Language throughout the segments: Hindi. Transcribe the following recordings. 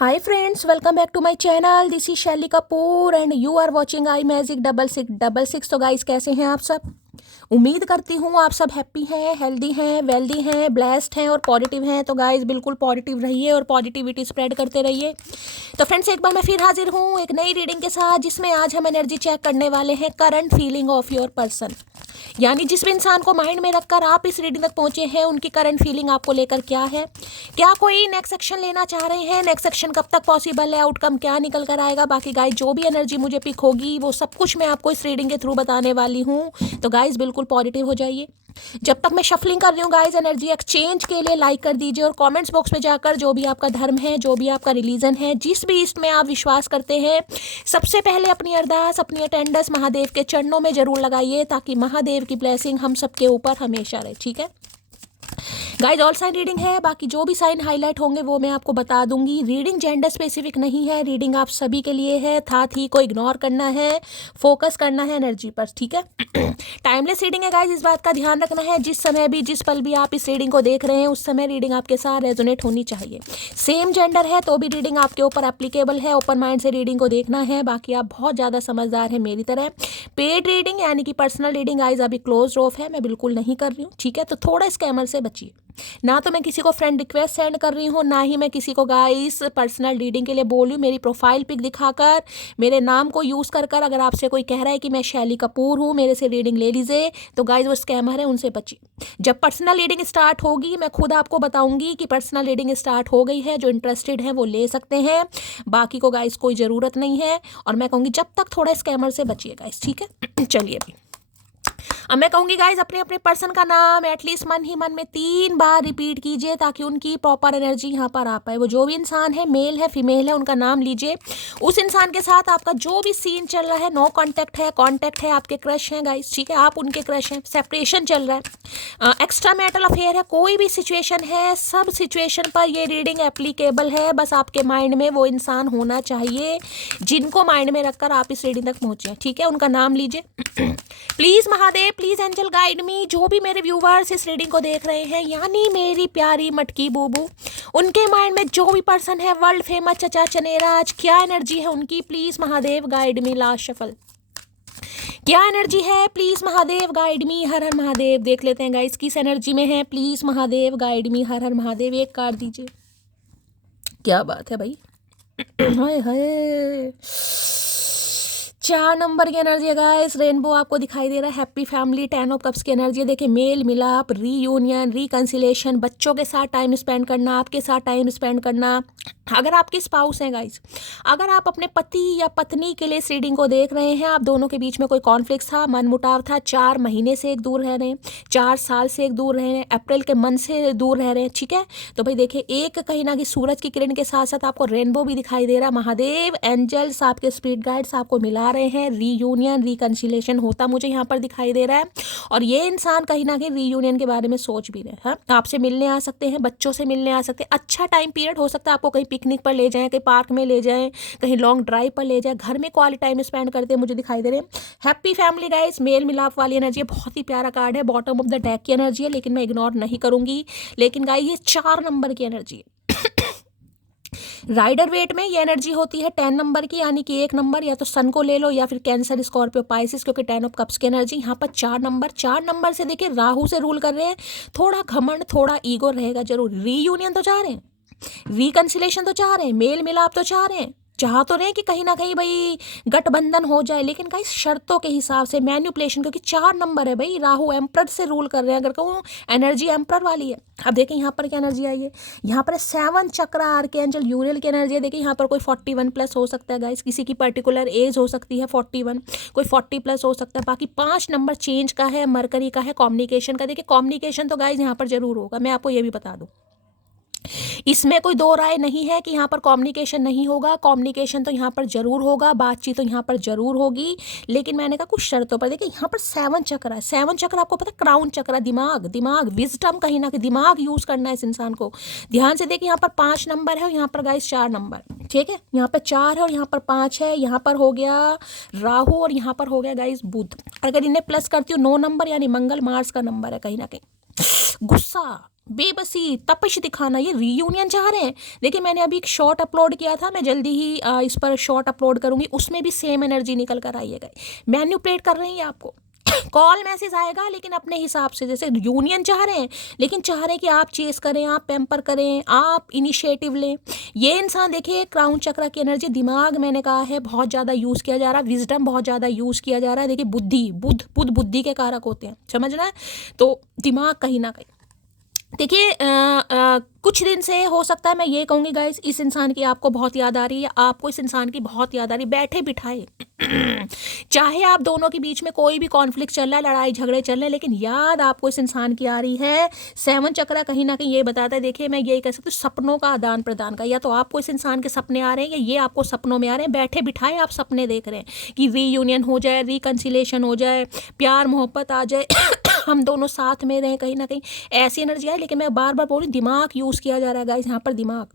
Hi friends, welcome back to my channel. This is शैली Kapoor and you are watching I magic 6666। तो गाइस कैसे हैं आप सब? उम्मीद करती हूँ आप सब हैप्पी हैं, हेल्दी हैं, वेल्दी हैं, ब्लेस्ड हैं और पॉजिटिव हैं। तो गाइस बिल्कुल पॉजिटिव रहिए और पॉजिटिविटी स्प्रेड करते रहिए। तो फ्रेंड्स एक बार मैं फिर हाजिर हूँ एक नई रीडिंग के साथ, जिसमें आज हम एनर्जी चेक करने वाले हैं current feeling of your person. यानी जिस भी इंसान को माइंड में रखकर आप इस रीडिंग तक पहुंचे हैं, उनकी करंट फीलिंग आपको लेकर क्या है, क्या कोई नेक्स्ट एक्शन लेना चाह रहे हैं, नेक्स्ट एक्शन कब तक पॉसिबल है, आउटकम क्या निकल कर आएगा। बाकी गाइस जो भी एनर्जी मुझे पिक होगी वो सब कुछ मैं आपको इस रीडिंग के थ्रू बताने वाली हूँ। तो गाइस बिल्कुल पॉजिटिव हो जाइए। जब तक मैं शफलिंग कर रही हूँ गाइस, एनर्जी एक्सचेंज के लिए लाइक कर दीजिए और कमेंट्स बॉक्स में जाकर जो भी आपका धर्म है, जो भी आपका रिलीजन है, जिस भी इसमें आप विश्वास करते हैं, सबसे पहले अपनी अरदास, अपनी अटेंडेंस महादेव के चरणों में जरूर लगाइए, ताकि महादेव की ब्लेसिंग हम सबके ऊपर हमेशा रहे। ठीक है गाइज, ऑल साइन रीडिंग है। बाकी जो भी साइन हाईलाइट होंगे वो मैं आपको बता दूंगी। रीडिंग जेंडर स्पेसिफिक नहीं है, रीडिंग आप सभी के लिए है। था थी को इग्नोर करना है, फोकस करना है एनर्जी पर। ठीक है टाइमलेस रीडिंग है गाइज, इस बात का ध्यान रखना है। जिस समय भी, जिस पल भी आप इस रीडिंग को देख रहे हैं, उस समय रीडिंग आपके साथ रेजोनेट होनी चाहिए। सेम जेंडर है तो भी रीडिंग आपके ऊपर एप्लीकेबल है। ओपन माइंड से रीडिंग को देखना है। बाकी आप बहुत ज़्यादा समझदार हैं मेरी तरह। पेड रीडिंग यानी कि पर्सनल रीडिंग गाइज अभी क्लोज ऑफ है, मैं बिल्कुल नहीं कर रही हूँ। ठीक है, तो थोड़ा स्कैमर से बचिए। ना तो मैं किसी को फ्रेंड रिक्वेस्ट सेंड कर रही हूँ, ना ही मैं किसी को गाइस पर्सनल रीडिंग के लिए बोल रही हूँ। मेरी प्रोफाइल पिक दिखाकर, मेरे नाम को यूज़ कर कर अगर आपसे कोई कह रहा है कि मैं शैली कपूर हूँ, मेरे से रीडिंग ले लीजिए, तो गाइस वो स्कैमर है, उनसे बचिए। जब पर्सनल रीडिंग स्टार्ट होगी मैं खुद आपको बताऊंगी कि पर्सनल रीडिंग स्टार्ट हो गई है। जो इंटरेस्टेड है वो ले सकते हैं, बाकी को गाइस कोई ज़रूरत नहीं है। और मैं कहूँगी जब तक थोड़ा स्कैमर से बचिए गाइस। ठीक है चलिए अभी अब मैं कहूँगी गाइज अपने अपने पर्सन का नाम एटलीस्ट मन ही मन में 3 बार रिपीट कीजिए, ताकि उनकी प्रॉपर एनर्जी यहाँ पर आ पाए। वो जो भी इंसान है, मेल है फीमेल है, उनका नाम लीजिए। उस इंसान के साथ आपका जो भी सीन चल रहा है, नो कांटेक्ट है, कांटेक्ट है, आपके क्रश हैं गाइज। ठीक है, आप उनके क्रश हैं, सेपरेशन चल रहा है, एक्स्ट्रा मैरिटल अफेयर है, कोई भी सिचुएशन है, सब सिचुएशन पर ये रीडिंग एप्लीकेबल है। बस आपके माइंड में वो इंसान होना चाहिए जिनको माइंड में रखकर आप इस रीडिंग तक पहुँचे। ठीक है, उनका नाम लीजिए। Please Mahadev, please angel guide me. जो भी मेरे व्यूवर्स इस रीडिंग को देख रहे हैं, यानी मेरी प्यारी मटकी बूबू, उनके माइंड में जो भी पर्सन है, वर्ल्ड फेमस चचा चनेरा, आज क्या एनर्जी है उनकी, please Mahadev guide me. Last shuffle क्या एनर्जी है, प्लीज़ महादेव गाइड मी। हर हर महादेव। देख लेते हैं गाइस किस एनर्जी में है, प्लीज़ महादेव गाइड मी। हर हर महादेव। एक कार्ड दीजिए। क्या बात है भाई हाय हाय 4 नंबर की एनर्जी है गाइस। रेनबो आपको दिखाई दे रहा है, हैप्पी फैमिली, 10 ऑफ कप्स की एनर्जी है। देखिए मेल मिलाप, रीयूनियन, रिकंसिलेशन, बच्चों के साथ टाइम स्पेंड करना, आपके साथ टाइम स्पेंड करना। अगर आपकी स्पाउस हैं गाइस, अगर आप अपने पति या पत्नी के लिए इस रीडिंग को देख रहे हैं, आप दोनों के बीच में कोई कॉन्फ्लिक्ट था, मनमुटाव था, 4 महीने से एक दूर रह रहे हैं, 4 साल से एक दूर रह रहे हैं, अप्रैल के मंथ से दूर रह रहे हैं। ठीक है, तो भाई देखिए एक कहीं ना कहीं सूरज की किरण के साथ साथ आपको रेनबो भी दिखाई दे रहा है। महादेव, एंजल्स, आपके स्पिरिट गाइड्स आपको मिला रहे हैं। रीयूनियन, रिकंसिलेशन होता मुझे यहाँ पर दिखाई दे रहा है। और ये इंसान कहीं ना कहीं रीयूनियन के बारे में सोच भी रहे हैं। आपसे मिलने आ सकते हैं, बच्चों से मिलने आ सकते हैं। अच्छा टाइम पीरियड हो सकता है, आपको कहीं पिकनिक पर ले जाएं, कहीं पार्क में ले जाएं, कहीं लॉन्ग ड्राइव पर ले जाएं, घर में क्वालिटी टाइम स्पेंड करते हैं, मुझे दिखाई दे रहे हैं। हैप्पी फैमिली गाइस, मेल मिलाप वाली एनर्जी है। बहुत ही प्यारा कार्ड है, बॉटम ऑफ द डेक की एनर्जी है, लेकिन मैं इग्नोर नहीं करूंगी। लेकिन गाइस ये 4 नंबर की एनर्जी है। राइडर वेट में ये एनर्जी होती है 10 नंबर की, यानी कि 1 नंबर या तो सन को ले लो या फिर कैंसर, स्कॉर्पियो, पाइसिस, क्योंकि 10 ऑफ कप्स की एनर्जी यहाँ पर 4 नंबर से देखिए राहु से रूल कर रहे हैं। थोड़ा घमंड, थोड़ा ईगो रहेगा जरूर। रीयूनियन तो चाह रहे हैं, रिकंसिलेशन तो चाह रहे हैं, मेल मिलाप तो चाह रहे हैं, चाह तो रहे हैं कि कहीं ना कहीं भाई गठबंधन हो जाए, लेकिन कहीं शर्तों के हिसाब से, मैन्युपुलेशन, क्योंकि 4 नंबर है भाई, राहु एम्प्रर से रूल कर रहे हैं। अगर कहूँ एनर्जी एम्प्रर वाली है। अब देखिए यहाँ पर क्या एनर्जी आई है, यहाँ पर 7 चक्र आर्कएंजल यूरियल की एनर्जी है। देखिए यहाँ पर कोई 41 प्लस हो सकता है गाइस, किसी की पर्टिकुलर एज हो सकती है 41, कोई 40 प्लस हो सकता है। बाकी 5 नंबर चेंज का है, मरकरी का है, कम्युनिकेशन का। देखिए कम्युनिकेशन तो गाइस यहाँ पर जरूर होगा, मैं आपको ये भी बता दूँ, इसमें कोई दो राय नहीं है कि यहाँ पर कम्युनिकेशन नहीं होगा। कम्युनिकेशन तो यहाँ पर जरूर होगा, बातचीत तो यहाँ पर जरूर होगी, लेकिन मैंने कहा कुछ शर्तों पर। देखिए यहाँ पर 7 चक्र है। 7 चक्र आपको पता है क्राउन चक्र, दिमाग, विजडम, कहीं ना कहीं दिमाग यूज करना है इस इंसान को। ध्यान से देखिए यहाँ पर 5 नंबर है और यहाँ पर गाइस 4 नंबर। ठीक है, यहाँ पर 4 है और यहाँ पर 5 है। यहाँ पर हो गया राहु और यहाँ पर हो गया गाइस बुध। अगर इन्हें प्लस करती हूँ 9 नंबर, यानी मंगल, मार्स का नंबर है। कहीं ना कहीं गुस्सा, बेबसी, तपिश दिखाना, ये रीयूनियन चाह रहे हैं। देखिए मैंने अभी एक शॉर्ट अपलोड किया था, मैं जल्दी ही इस पर शॉर्ट अपलोड करूंगी, उसमें भी सेम एनर्जी निकल कर आई है। मैन्युपुलेट कर रही है आपको, कॉल मैसेज आएगा लेकिन अपने हिसाब से, जैसे यूनियन चाह रहे हैं लेकिन चाह रहे हैं कि आप चेस करें, आप पैम्पर करें, आप इनिशिएटिव लें। ये इंसान देखिए क्राउन चक्रा की एनर्जी, दिमाग मैंने कहा है बहुत ज़्यादा यूज़ किया जा रहा है, विजडम बहुत ज़्यादा यूज़ किया जा रहा है। देखिए बुद्धि, बुद्धि के कारक होते हैं, समझना है। तो दिमाग कहीं ना कहीं देखिए कुछ दिन से हो सकता है मैं ये कहूँगी गाइस, इस इंसान की आपको बहुत याद आ रही है, आपको इस इंसान की बहुत याद आ रही है, बैठे बिठाए चाहे आप दोनों के बीच में कोई भी कॉन्फ्लिक्ट चल रहा है, लड़ाई झगड़े चल रहे हैं, लेकिन याद आपको इस इंसान की आ रही है। 7 चक्रा कहीं ना कहीं ये बताता है, देखिए मैं यही कह सकती हूँ, सपनों का आदान प्रदान का, या तो आपको इस इंसान के सपने आ रहे हैं या ये आपको सपनों में आ रहे हैं, बैठे बिठाए आप सपने देख रहे हैं कि रीयूनियन हो जाए, रिकन्सिलेशन हो जाए, प्यार मोहब्बत आ जाए हम दोनों साथ में रहें, कहीं ना कहीं ऐसी एनर्जी है। लेकिन मैं बार बार बोल रही हूँ, दिमाग यूज़ किया जा रहा है गाइस यहाँ पर, दिमाग,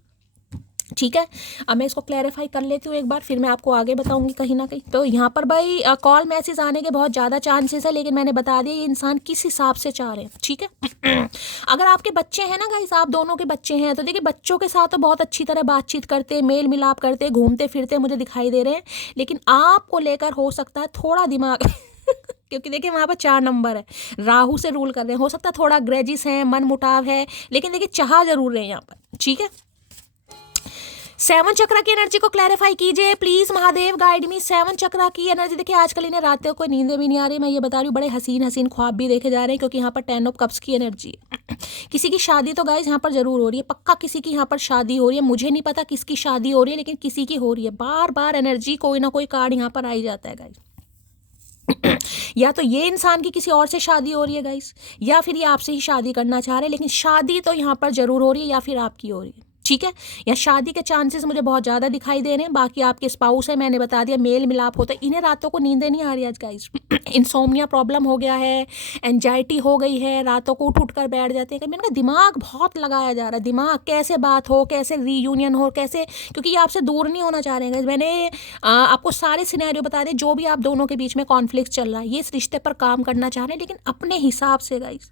ठीक है। अब मैं इसको क्लैरिफाई कर लेती हूँ एक बार, फिर मैं आपको आगे बताऊंगी कहीं ना कहीं। तो यहाँ पर भाई कॉल मैसेज आने के बहुत ज़्यादा चांसेस है, लेकिन मैंने बता दिया ये इंसान किस हिसाब से चाह रहे हैं, ठीक है। अगर आपके बच्चे हैं ना गाइस, आप दोनों के बच्चे हैं, तो देखिए बच्चों के साथ तो बहुत अच्छी तरह बातचीत करते, मेल मिलाप करते, घूमते फिरते मुझे दिखाई दे रहे हैं, लेकिन आपको लेकर हो सकता है थोड़ा दिमाग क्योंकि देखिए वहाँ पर 4 नंबर है, राहु से रूल कर रहे हैं, हो सकता है थोड़ा ग्रेजिस है, मन मुटाव है, लेकिन देखिए चाह जरूर रहे हैं यहाँ पर, ठीक है। 7 चक्रा की एनर्जी को क्लैरिफाई कीजिए please Mahadev, guide me. 7 chakra की एनर्जी देखिए आजकल इन्हें रातों को नींदें भी नहीं आ रही, मैं ये बता रही हूँ, बड़े हसीन हसीन ख्वाब भी देखे जा रहे हैं, क्योंकि यहाँ पर 10 ऑफ कप्स की एनर्जी है। किसी की शादी तो गाइस यहाँ पर जरूर हो रही है, पक्का किसी की यहाँ पर शादी हो रही है, मुझे नहीं पता किसकी शादी हो रही है, लेकिन किसी की हो रही है। बार बार एनर्जी, कोई ना कोई कार्ड यहाँ पर आ ही जाता है गाइस। या तो ये इंसान की किसी और से शादी हो रही है गाइस, या फिर ये आपसे ही शादी करना चाह रहे हैं, लेकिन शादी तो यहाँ पर जरूर हो रही है, या फिर आपकी हो रही है, ठीक है। या शादी के चांसेस मुझे बहुत ज़्यादा दिखाई दे रहे हैं। बाकी आपके स्पाउस है, मैंने बता दिया, मेल मिलाप होता है। इन्हें रातों को नींदें नहीं आ रही आज गाइस, इंसोम्निया प्रॉब्लम हो गया है, एंजाइटी हो गई है, रातों को उठ कर बैठ जाते हैं। मैंने कहा दिमाग बहुत लगाया जा रहा है, दिमाग कैसे बात हो, कैसे रीयूनियन हो, कैसे, क्योंकि ये आपसे दूर नहीं होना चाह रहे हैं। मैंने आपको सारे सिनेरियो बता दें, जो भी आप दोनों के बीच में कॉन्फ्लिक्ट चल रहा है, ये इस रिश्ते पर काम करना चाह रहे हैं, लेकिन अपने हिसाब से गाइस।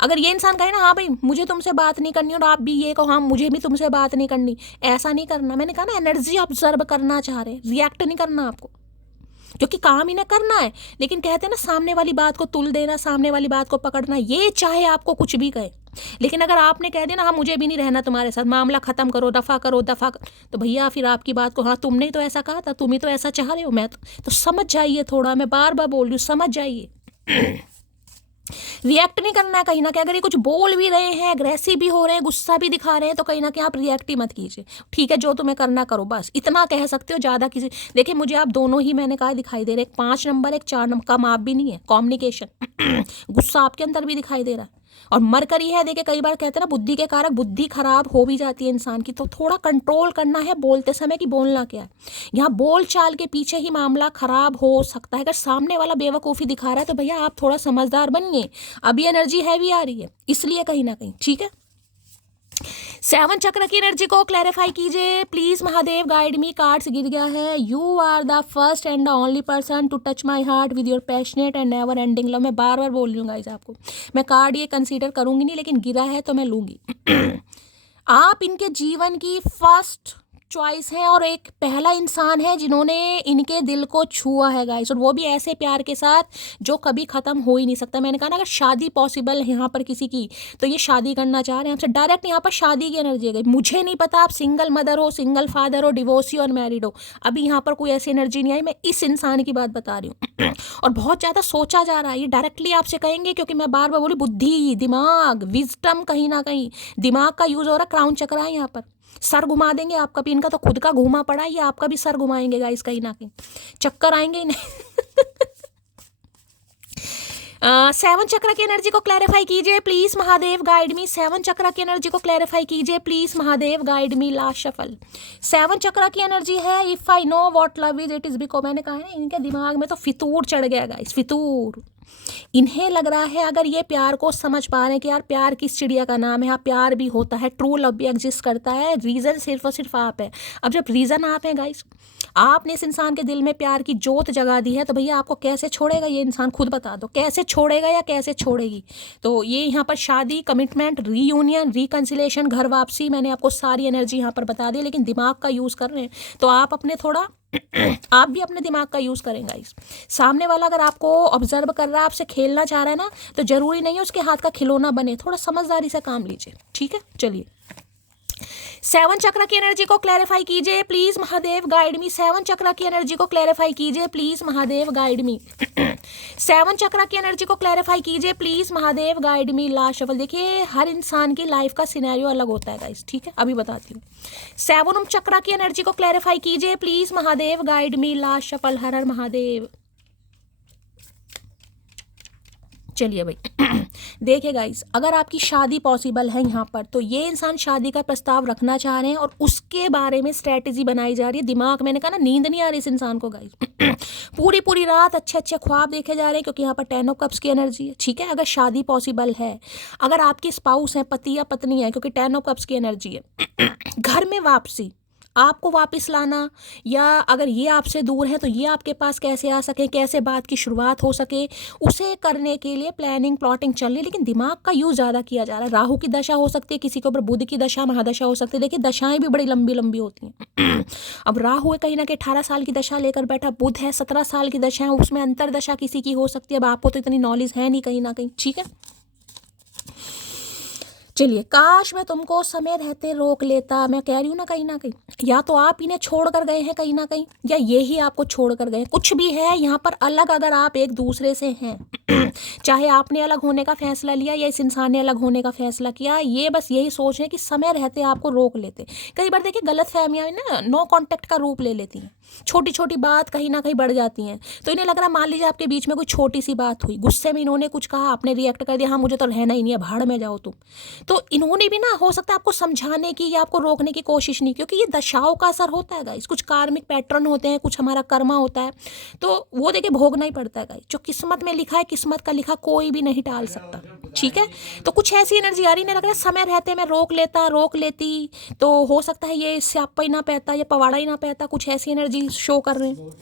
अगर ये इंसान कहे ना हाँ भाई मुझे तुमसे बात नहीं करनी, और आप भी ये कहो हाँ मुझे भी तुमसे बात नहीं करनी, ऐसा नहीं करना। मैंने कहा ना एनर्जी ऑब्जर्व करना चाह रहे हैं, रिएक्ट नहीं करना आपको, क्योंकि काम इन्हें करना है। लेकिन कहते हैं ना सामने वाली बात को तुल देना, सामने वाली बात को पकड़ना, ये चाहे आपको कुछ भी कहे, लेकिन अगर आपने कह दिया ना हाँ मुझे भी नहीं रहना तुम्हारे साथ, मामला खत्म करो, दफा करो, तो भैया फिर आपकी बात को हाँ तुमने तो ऐसा कहा था, तुम ही तो ऐसा चाह रहे हो, मैं तो समझ जाइए थोड़ा, मैं बार बार बोल रही हूँ, समझ जाइए। रिएक्ट नहीं करना है कहीं ना कहीं। अगर ये कुछ बोल भी रहे हैं, अग्रेसिव भी हो रहे हैं, गुस्सा भी दिखा रहे हैं, तो कहीं ना कहीं आप रिएक्ट ही मत कीजिए, ठीक है। जो तुम्हें करना करो, बस इतना कह सकते हो, ज़्यादा किसी। देखिए मुझे आप दोनों ही मैंने कहा दिखाई दे रहे, एक 5 नंबर, एक 4 नंबर, कम आप भी नहीं है, कम्युनिकेशन गुस्सा आपके अंदर भी दिखाई दे रहा है। और मरकरी है, देखिए कई बार कहते हैं ना बुद्धि के कारक, बुद्धि खराब हो भी जाती है इंसान की, तो थोड़ा कंट्रोल करना है बोलते समय कि बोलना क्या है। यहाँ बोल चाल के पीछे ही मामला खराब हो सकता है। अगर सामने वाला बेवकूफ़ी दिखा रहा है तो भैया आप थोड़ा समझदार बनिए, अभी एनर्जी हैवी आ रही है, इसलिए कहीं ना कहीं, ठीक है। 7 चक्र की एनर्जी को क्लैरिफाई कीजिए please Mahadev, guide me. Cards गिर गया है, you are the first and the only person to touch my heart with your passionate and never ending love. मैं बार बार बोल रही हूँ गाइस आपको, मैं कार्ड ये कंसीडर करूंगी नहीं, लेकिन गिरा है तो मैं लूंगी। आप इनके जीवन की फर्स्ट चॉइस है, और एक पहला इंसान है जिन्होंने इनके दिल को छुआ है गाइस, और वो भी ऐसे प्यार के साथ जो कभी ख़त्म हो ही नहीं सकता। मैंने कहा ना अगर शादी पॉसिबल है यहाँ पर किसी की, तो ये शादी करना चाह रहे हैं आपसे डायरेक्ट, यहाँ पर शादी की एनर्जी है गई। मुझे नहीं पता आप सिंगल मदर हो, सिंगल फादर हो, डिवोर्सी और मैरिड हो, अभी यहाँ पर कोई ऐसी एनर्जी नहीं आई, मैं इस इंसान की बात बता रही हूँ। और बहुत ज़्यादा सोचा जा रहा है, ये डायरेक्टली आपसे कहेंगे, क्योंकि मैं बार बार बोली बुद्धि, दिमाग, विजडम, कहीं ना कहीं दिमाग का यूज़ हो रहा है। क्राउन चक्र है यहाँ पर, सर घुमा देंगे आपका भी, इनका तो खुद का घुमा पड़ा है, ये आपका भी सर घुमाएंगे गाइस, कहीं ना कहीं चक्कर आएंगे ही नहीं। 7 चक्र की एनर्जी को क्लैरिफाई कीजिए प्लीज महादेव, गाइड मी। 7 चक्र की एनर्जी को क्लैरिफाई कीजिए please Mahadev, guide me. Last shuffle. 7 चक्र की एनर्जी है, if I know what love is, it is because. मैंने कहा है ना इनके दिमाग में तो फितूर चढ़ गया गाइस, फितूर। इन्हें लग रहा है अगर ये प्यार को समझ पा रहे हैं कि यार प्यार किस चिड़िया का नाम है, हाँ प्यार भी होता है, ट्रू लव भी एग्जिस्ट करता है, रीज़न सिर्फ और सिर्फ आप है। अब जब रीज़न आप हैं गाइस, आपने इस इंसान के दिल में प्यार की जोत जगा दी है, तो भैया आपको कैसे छोड़ेगा ये इंसान, खुद बता दो कैसे छोड़ेगा या कैसे छोड़ेगी। तो ये यहाँ पर शादी, कमिटमेंट, रीयूनियन, रिकन्सिलेशन, घर वापसी, मैंने आपको सारी एनर्जी यहाँ पर बता दी, लेकिन दिमाग का यूज़ कर रहे हैं तो आप अपने थोड़ा आप भी अपने दिमाग का यूज़ करेंगे इस सामने वाला अगर आपको ऑब्जर्व कर रहा है, आपसे खेलना चाह रहा है ना, तो जरूरी नहीं है उसके हाथ का खिलौना बने, थोड़ा समझदारी से काम लीजिए, ठीक है। चलिए 7 चक्र की एनर्जी को क्लैरिफाई कीजिए प्लीज महादेव गाइड मी। 7 चक्र की एनर्जी को क्लैरिफाई कीजिए प्लीज महादेव गाइड मी। 7 चक्र की एनर्जी को क्लैरिफाई कीजिए please Mahadev guide me. Last shuffle. देखिए हर इंसान की लाइफ का सिनेरियो अलग होता है गाइस, ठीक है, अभी बताती हूँ। 7 चक्र की एनर्जी को क्लैरिफाई कीजिए please Mahadev guide me. Last shuffle. हर हर महादेव। चलिए भाई देखिए गाइस, अगर आपकी शादी पॉसिबल है यहाँ पर, तो ये इंसान शादी का प्रस्ताव रखना चाह रहे हैं और उसके बारे में स्ट्रेटेजी बनाई जा रही है। दिमाग, मैंने कहा ना, नींद नहीं आ रही इस इंसान को गाइस पूरी पूरी रात अच्छे अच्छे ख्वाब देखे जा रहे हैं, क्योंकि यहाँ पर 10 ऑफ कप्स की एनर्जी है, ठीक है। अगर शादी पॉसिबल है, अगर आपकी स्पाउस है, पति या पत्नी है, क्योंकि 10 ऑफ कप्स की एनर्जी है घर में वापसी, आपको वापस लाना, या अगर ये आपसे दूर है तो ये आपके पास कैसे आ सके, कैसे बात की शुरुआत हो सके, उसे करने के लिए प्लानिंग प्लॉटिंग चल रही है। लेकिन दिमाग का यूज़ ज़्यादा किया जा रहा है। राहु की दशा हो सकती है, किसी के ऊपर बुध की दशा, महादशा हो सकती है। देखिए दशाएं भी बड़ी लंबी लंबी होती हैं अब राहु है कहीं ना कहीं 18 साल की दशा लेकर बैठा, बुध है 17 साल की दशा है, उसमें अंतर दशा किसी की हो सकती है। अब आपको तो इतनी नॉलेज है नहीं कहीं ना कहीं, ठीक है। चलिए, काश मैं तुमको समय रहते रोक लेता। मैं कह रही हूँ ना, कहीं ना कहीं या तो आप इन्हें छोड़ कर गए हैं कहीं ना कहीं, या ये ही आपको छोड़ कर गए, कुछ भी है यहाँ पर अलग। अगर आप एक दूसरे से हैं चाहे आपने अलग होने का फैसला लिया या इस इंसान ने अलग होने का फैसला किया, ये बस यही सोच है कि समय रहते आपको रोक लेते। कई बार देखिए गलत फहमियाँ ना नो कांटेक्ट का रूप ले लेती हैं, छोटी छोटी बात कहीं ना कहीं बढ़ जाती हैं। तो इन्हें लग रहा है, मान लीजिए आपके बीच में कोई छोटी सी बात हुई, गुस्से में इन्होंने कुछ कहा, आपने रिएक्ट कर दिया, हाँ मुझे तो रहना ही नहीं है, भाड़ में जाओ तुम। तो इन्होंने भी ना, हो सकता है आपको समझाने की या आपको रोकने की कोशिश नहीं, क्योंकि ये दशाओं का असर होता है गाइस, कुछ कार्मिक पैटर्न होते हैं, कुछ हमारा कर्मा होता है, तो वो देखिए भोगना ही पड़ता है गाइस। जो किस्मत में लिखा है, किस्मत का लिखा कोई भी नहीं टाल सकता, ठीक है। तो कुछ ऐसी एनर्जी आ रही, नहीं लग रहा है समय रहते मैं रोक लेता, रोक लेती, तो हो सकता है ये स्यापा ही ना पैता, ये पवाड़ा ही ना पैता, कुछ ऐसी एनर्जी शो कर रहे हैं।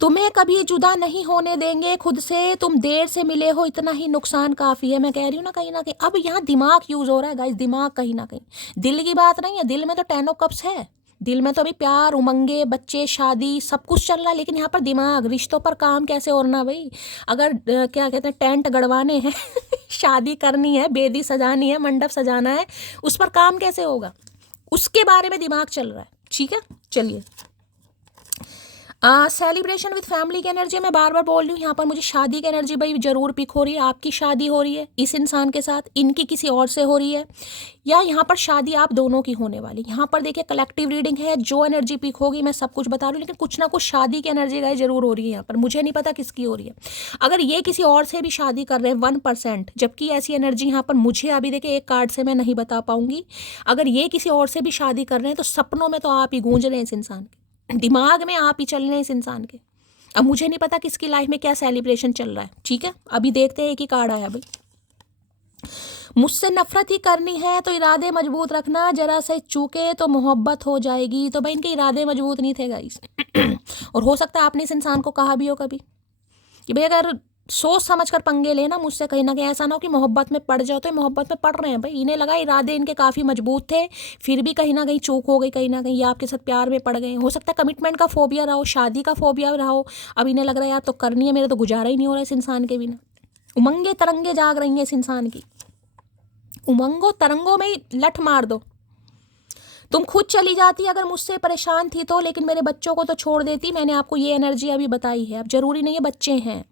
तुम्हें कभी जुदा नहीं होने देंगे खुद से, तुम देर से मिले हो, इतना ही नुकसान काफ़ी है। मैं कह रही हूँ ना, कहीं ना कहीं अब यहाँ दिमाग यूज़ हो रहा है गाइस, दिमाग कहीं ना कहीं। दिल की बात नहीं है, दिल में तो 10 ऑफ कप्स है, दिल में तो अभी प्यार, उमंगे, बच्चे, शादी सब कुछ चल रहा है, लेकिन यहाँ पर दिमाग, रिश्तों पर काम कैसे होना भाई। अगर क्या कहते हैं, टेंट गड़वाने हैं शादी करनी है, बेदी सजानी है, मंडप सजाना है, उस पर काम कैसे होगा, उसके बारे में दिमाग चल रहा है, ठीक है। चलिए, सेलिब्रेशन विद फैमिली की एनर्जी मैं बार बार बोल रही हूँ, यहाँ पर मुझे शादी की एनर्जी भाई जरूर पिक हो रही है। आपकी शादी हो रही है इस इंसान के साथ, इनकी किसी और से हो रही है, या यहाँ पर शादी आप दोनों की होने वाली। यहाँ पर देखिए कलेक्टिव रीडिंग है, जो एनर्जी पिक होगी मैं सब कुछ बता रही हूँ, लेकिन कुछ ना कुछ शादी की एनर्जी गाइस जरूर हो रही है यहाँ पर, मुझे नहीं पता किसकी हो रही है। अगर ये किसी और से भी शादी कर रहे हैं 1%, जबकि ऐसी एनर्जी यहाँ पर मुझे अभी देखिए एक कार्ड से मैं नहीं बता पाऊंगी। अगर ये किसी और से भी शादी कर रहे हैं, तो सपनों में तो आप ही गूंज रहे हैं इस इंसान के, दिमाग में आप ही चल रहे हैं इस इंसान के। अब मुझे नहीं पता किसकी लाइफ में क्या सेलिब्रेशन चल रहा है, ठीक है, अभी देखते हैं। एक ही कार्ड आया भाई, मुझसे नफरत ही करनी है तो इरादे मजबूत रखना, जरा से चूके तो मोहब्बत हो जाएगी। तो भाई इनके इरादे मजबूत नहीं थे गाइस और हो सकता है आपने इस इंसान को कहा भी हो कभी कि भाई अगर सोच समझ कर पंगे लेना मुझसे, कहीं ना कहीं ऐसा ना हो कि मोहब्बत में पड़ जाओ। तो मोहब्बत में पड़ रहे हैं भाई, इन्हें लगा इरादे इनके काफ़ी मजबूत थे, फिर भी कहीं ना कहीं चूक हो गई, कहीं ना कहीं ये आपके साथ प्यार में पड़ गए। हो सकता है कमिटमेंट का फोबिया रहा हो, शादी का फोबिया रहा हो, अब इन्हें लग रहा है यार तो करनी है, मेरे तो गुजारा ही नहीं हो रहा इस इंसान के बिना। उमंगे तरंगे जाग रही हैं इस इंसान की, उमंगों तरंगों में ही लठ मार दो। तुम खुद चली जाती अगर मुझसे परेशान थी तो, लेकिन मेरे बच्चों को तो छोड़ देती। मैंने आपको ये एनर्जी अभी बताई है। अब जरूरी नहीं है बच्चे हैं,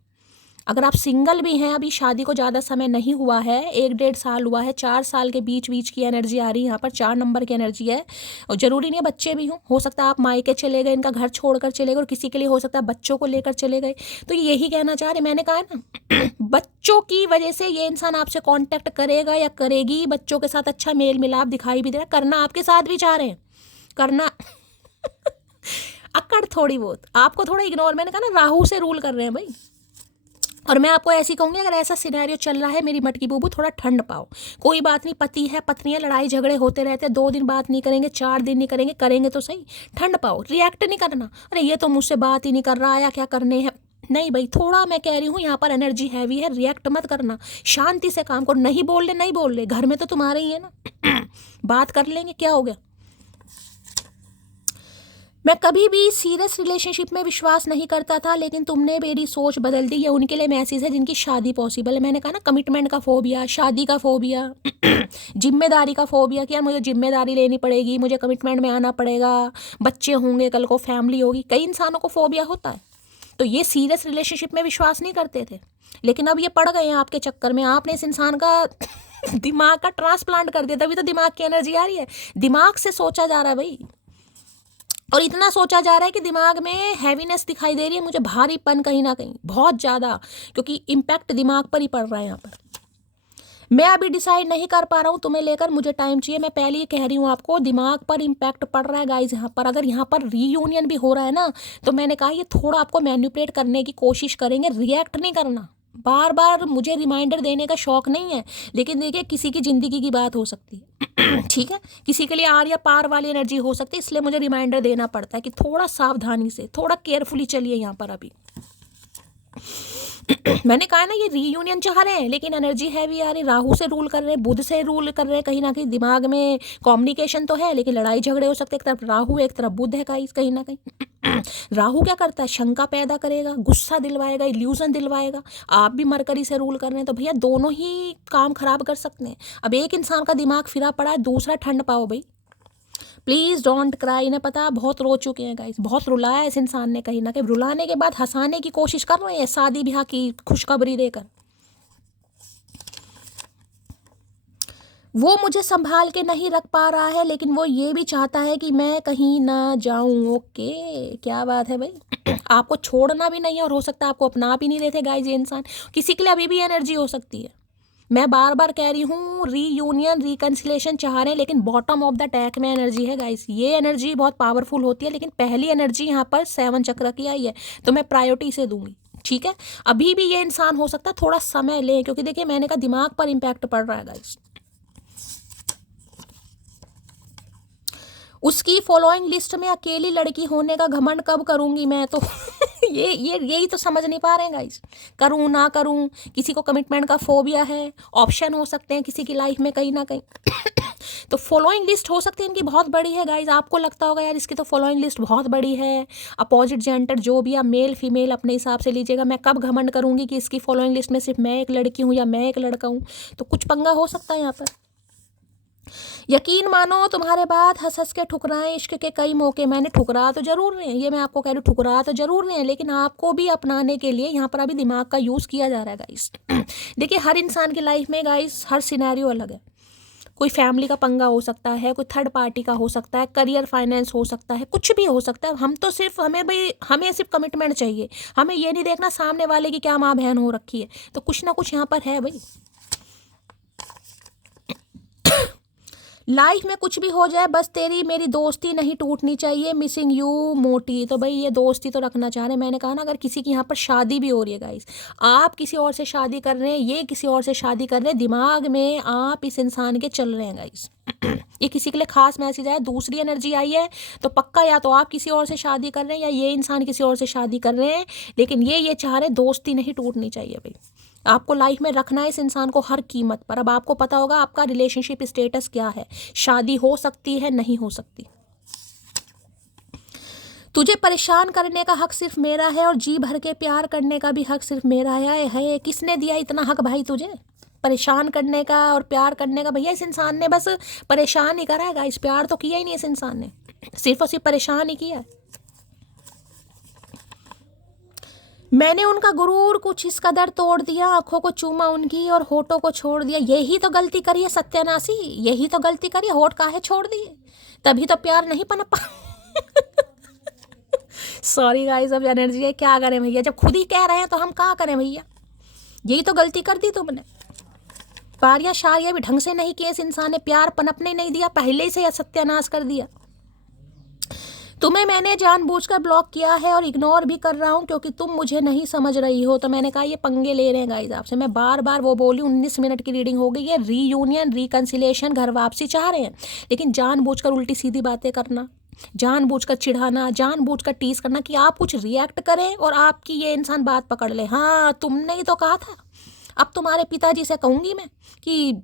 अगर आप सिंगल भी हैं, अभी शादी को ज़्यादा समय नहीं हुआ है, 1-1.5 साल हुआ है, 4 साल के बीच बीच की एनर्जी आ रही है यहाँ पर, 4 नंबर की एनर्जी है। और ज़रूरी नहीं है बच्चे भी हों, हो सकता है आप मायके चले गए, इनका घर छोड़कर चले गए, और किसी के लिए हो सकता है बच्चों को लेकर चले गए। तो यही कहना चाह रहे, मैंने कहा है ना बच्चों की वजह से ये इंसान आपसे कॉन्टैक्ट करेगा या करेगी। बच्चों के साथ अच्छा मेल मिलाप दिखाई भी दे रहा है, करना आपके साथ भी चाह रहे हैं, करना अकड़ थोड़ी बहुत, आपको थोड़ा इग्नोर, मैंने कहा ना राहु से रूल कर रहे हैं भाई। और मैं आपको ऐसी कहूँगी, अगर ऐसा सिनेरियो चल रहा है मेरी मटकी बूबू, थोड़ा ठंड पाओ। कोई बात नहीं, पति है पत्नी है, लड़ाई झगड़े होते रहते हैं, 2 दिन बात नहीं करेंगे, 4 दिन नहीं करेंगे, करेंगे तो सही। ठंड पाओ, रिएक्ट नहीं करना, अरे ये तो मुझसे बात ही नहीं कर रहा, आया क्या करने है, नहीं भाई। थोड़ा मैं कह रही हूँ यहाँ पर एनर्जी हैवी है, रिएक्ट मत करना, शांति से काम करो। नहीं बोल रहे नहीं बोल रहे, घर में तो तुम्हारे ही है ना, बात कर लेंगे, क्या हो गया। मैं कभी भी सीरियस रिलेशनशिप में विश्वास नहीं करता था, लेकिन तुमने मेरी सोच बदल दी। ये उनके लिए मैसेज है जिनकी शादी पॉसिबल है। मैंने कहा ना, कमिटमेंट का फोबिया, शादी का फोबिया, जिम्मेदारी का फोबिया कि यार मुझे जिम्मेदारी लेनी पड़ेगी, मुझे कमिटमेंट में आना पड़ेगा, बच्चे होंगे, कल को फैमिली होगी। कई इंसानों को फोबिया होता है। तो ये सीरियस रिलेशनशिप में विश्वास नहीं करते थे, लेकिन अब ये पड़ गए हैं आपके चक्कर में। आपने इस इंसान का दिमाग का ट्रांसप्लांट कर दिया, तभी तो दिमाग की एनर्जी आ रही है। दिमाग से सोचा जा रहा है भाई, और इतना सोचा जा रहा है कि दिमाग में हैवीनेस दिखाई दे रही है मुझे, भारीपन कहीं ना कहीं बहुत ज़्यादा, क्योंकि इम्पैक्ट दिमाग पर ही पड़ रहा है यहाँ पर। मैं अभी डिसाइड नहीं कर पा रहा हूँ तुम्हें लेकर, मुझे टाइम चाहिए। मैं पहले ही कह रही हूँ आपको, दिमाग पर इम्पैक्ट पड़ रहा है गाइज यहाँ पर। अगर यहाँ पर रीयूनियन भी हो रहा है ना, तो मैंने कहा ये थोड़ा आपको मैनिपुलेट करने की कोशिश करेंगे, रिएक्ट नहीं करना। बार बार मुझे रिमाइंडर देने का शौक नहीं है, लेकिन देखिए किसी की ज़िंदगी की बात हो सकती है, ठीक है, किसी के लिए आर या पार वाली एनर्जी हो सकती है, इसलिए मुझे रिमाइंडर देना पड़ता है कि थोड़ा सावधानी से, थोड़ा केयरफुली चलिए यहाँ पर अभी। मैंने कहा ना, ये रीयूनियन चाह रहे हैं, लेकिन एनर्जी हैवी आ रही, राहु से रूल कर रहे हैं, बुध से रूल कर रहे हैं, कहीं ना कहीं दिमाग में कम्युनिकेशन तो है, लेकिन लड़ाई झगड़े हो सकते हैं। एक तरफ राहु, एक तरफ बुध है कहीं ना कहीं। राहु क्या करता है, शंका पैदा करेगा, गुस्सा दिलवाएगा, इल्यूजन दिलवाएगा। आप भी मरकरी से रूल कर रहे हैं, तो भैया दोनों ही काम खराब कर सकते हैं। अब एक इंसान का दिमाग फिरा पड़ा है, दूसरा ठंड पाओ भाई, प्लीज़ डोंट क्राई। इन्हें पता है बहुत रो चुके हैं गाइस, बहुत रुलाया इस इंसान ने, कहीं ना कहीं रुलाने के बाद हंसाने की कोशिश कर रहे हैं शादी ब्याह की खुशखबरी देकर। वो मुझे संभाल के नहीं रख पा रहा है, लेकिन वो ये भी चाहता है कि मैं कहीं ना जाऊं। ओके, क्या बात है भाई। आपको छोड़ना भी नहीं है, और हो सकता है आपको अपना भी नहीं रहे थे गाइस ये इंसान। किसी के लिए अभी भी एनर्जी हो सकती है। मैं बार बार कह रही हूँ, रीयूनियन रिकन्सिलेशन चाह रहे हैं, लेकिन बॉटम ऑफ द टैक में एनर्जी है गाइस। ये एनर्जी बहुत पावरफुल होती है, लेकिन पहली एनर्जी यहाँ पर 7 चक्र की आई है, तो मैं प्रायोरिटी से दूंगी, ठीक है। अभी भी ये इंसान हो सकता है थोड़ा समय ले, क्योंकि देखिए मैंने कहा दिमाग पर इम्पैक्ट पड़ रहा है गाइस। उसकी फॉलोइंग लिस्ट में अकेली लड़की होने का घमंड कब करूंगी मैं तो। यही तो समझ नहीं पा रहे हैं गाइस, करूं ना करूं। किसी को कमिटमेंट का फोबिया है, ऑप्शन हो सकते हैं किसी की लाइफ में कहीं ना कहीं। तो फॉलोइंग लिस्ट हो सकती है इनकी बहुत बड़ी है गाइस। आपको लगता होगा यार इसकी तो फॉलोइंग लिस्ट बहुत बड़ी है, अपोजिट जेंडर जो भी, आप मेल फीमेल अपने हिसाब से लीजिएगा। मैं कब घमंड करूंगी कि इसकी फॉलोइंग लिस्ट में सिर्फ मैं एक लड़की हूँ या मैं एक लड़का हूँ, तो कुछ पंगा हो सकता है यहाँ पर। यकीन मानो तुम्हारे बात हंस हंस के ठुकराएं इश्क के कई मौके। मैंने ठुकरा तो जरूर रहे हैं, ये मैं आपको कह रही हूँ, ठुकरा तो जरूर रहे हैं, लेकिन आपको भी अपनाने के लिए यहाँ पर अभी दिमाग का यूज़ किया जा रहा है गाइस। देखिए हर इंसान की लाइफ में गाइस हर सिनेरियो अलग है। कोई फैमिली का पंगा हो सकता है, कोई थर्ड पार्टी का हो सकता है, करियर फाइनेंस हो सकता है, कुछ भी हो सकता है। हम तो सिर्फ हमें सिर्फ कमिटमेंट चाहिए, हमें ये नहीं देखना सामने वाले की क्या माँ बहन हो रखी है। तो कुछ ना कुछ यहाँ पर है भाई। लाइफ में कुछ भी हो जाए, बस तेरी मेरी दोस्ती नहीं टूटनी चाहिए, मिसिंग यू मोटी। तो भाई ये दोस्ती तो रखना चाह रहे हैं। मैंने कहा ना, अगर किसी की यहाँ पर शादी भी हो रही है गाइस, आप किसी और से शादी कर रहे हैं, ये किसी और से शादी कर रहे हैं, दिमाग में आप इस इंसान के चल रहे हैं गाइस। ये किसी के लिए खास मैसेज आया, दूसरी एनर्जी आई है, तो पक्का या तो आप किसी और से शादी कर रहे हैं या ये इंसान किसी और से शादी कर रहे हैं, लेकिन ये चाह रहे हैं दोस्ती नहीं टूटनी चाहिए भाई। आपको लाइफ में रखना है इस इंसान को हर कीमत पर। अब आपको पता होगा आपका रिलेशनशिप स्टेटस क्या है, शादी हो सकती है नहीं हो सकती। तुझे परेशान करने का हक सिर्फ मेरा है, और जी भर के प्यार करने का भी हक सिर्फ मेरा है। किसने दिया इतना हक भाई तुझे परेशान करने का और प्यार करने का? भैया इस इंसान ने बस परेशान ही करा है, इस प्यार तो किया ही नहीं इस इंसान ने, सिर्फ और सिर्फ परेशान ही किया है। मैंने उनका गुरूर कुछ इस कदर तोड़ दिया, आंखों को चूमा उनकी और होठों को छोड़ दिया। यही तो गलती करी है सत्यानाशी, यही तो गलती करी है, होठ काहे छोड़ दिए, तभी तो प्यार नहीं पनपा। सॉरी गाइस, अब एनर्जी है, क्या करें भैया, जब खुद ही कह रहे हैं तो हम क्या करें भैया। यही तो गलती कर दी तुमने, पारियां शारियां भी ढंग से नहीं किए, इस इंसान ने प्यार पनपने नहीं दिया, पहले से सत्यानाश कर दिया। तुम्हें मैंने जानबूझकर ब्लॉक किया है और इग्नोर भी कर रहा हूँ क्योंकि तुम मुझे नहीं समझ रही हो। तो मैंने कहा ये पंगे ले रहे हैं गाइस आपसे। मैं बार बार वो बोली, 19 मिनट की रीडिंग हो गई है। रीयूनियन, रिकंसिलेशन, घर वापसी चाह रहे हैं, लेकिन जानबूझकर उल्टी सीधी बातें करना, जानबूझकर चिढ़ाना, जानबूझकर टीज करना कि आप कुछ रिएक्ट करें और आपकी ये इंसान बात पकड़ ले। हाँ, तुमने ही तो कहा था। अब तुम्हारे पिताजी से कहूँगी मैं कि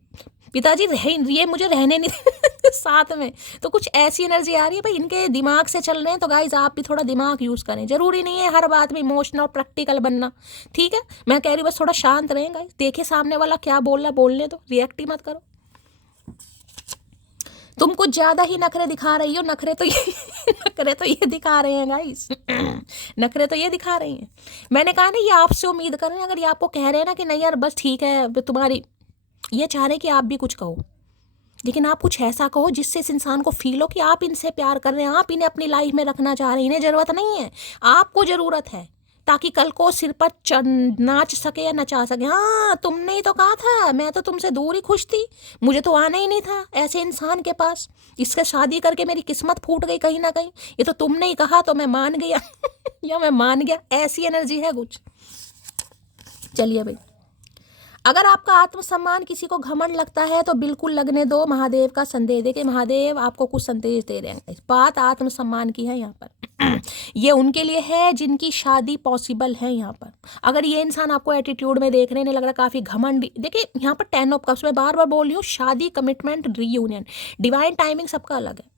पिताजी ये मुझे रहने नहीं साथ में। तो कुछ ऐसी एनर्जी आ रही है भाई, इनके दिमाग से चल रहे हैं। तो गाइज आप भी थोड़ा दिमाग यूज़ करें। जरूरी नहीं है हर बात में इमोशनल और प्रैक्टिकल बनना, ठीक है। मैं कह रही हूँ बस थोड़ा शांत रहें गाइज। देखे सामने वाला क्या बोल रहा है, बोलने दो, रिएक्ट ही मत करो। तुम कुछ ज़्यादा ही नखरे दिखा रही हो। नखरे तो ये दिखा रहे हैं गाइस। नखरे तो ये दिखा रही हैं। मैंने कहा ना, ये आपसे उम्मीद कर रहे हैं। अगर ये आपको कह रहे हैं ना कि नहीं यार बस ठीक है, तुम्हारी ये चाह रहे हैं कि आप भी कुछ कहो, लेकिन आप कुछ ऐसा कहो जिससे इस इंसान को फील हो कि आप इनसे प्यार कर रहे हैं, आप इन्हें अपनी लाइफ में रखना चाह रहे हैं। इन्हें ज़रूरत नहीं है, आपको ज़रूरत है, ताकि कल को सिर पर नाच सके या नचा सके। हाँ, तुमने ही तो कहा था, मैं तो तुमसे दूर ही खुश थी, मुझे तो आना ही नहीं था ऐसे इंसान के पास। इससे शादी करके मेरी किस्मत फूट गई कहीं ना कहीं। ये तो तुमने ही कहा तो मैं मान गया या मैं मान गया, ऐसी एनर्जी है कुछ। चलिए भाई, अगर आपका आत्मसम्मान किसी को घमंड लगता है तो बिल्कुल लगने दो। महादेव का संदेश दे कि महादेव आपको कुछ संदेश दे रहे हैं। बात आत्मसम्मान की है यहाँ पर। ये उनके लिए है जिनकी शादी पॉसिबल है यहाँ पर। अगर ये इंसान आपको एटीट्यूड में देख रहे हैं, नहीं लग रहा काफ़ी घमंड, देखिए यहाँ पर 10 ऑफ कप्स में बार बार बोल रही हूँ, शादी, कमिटमेंट, रीयूनियन, डिवाइन टाइमिंग सबका अलग है।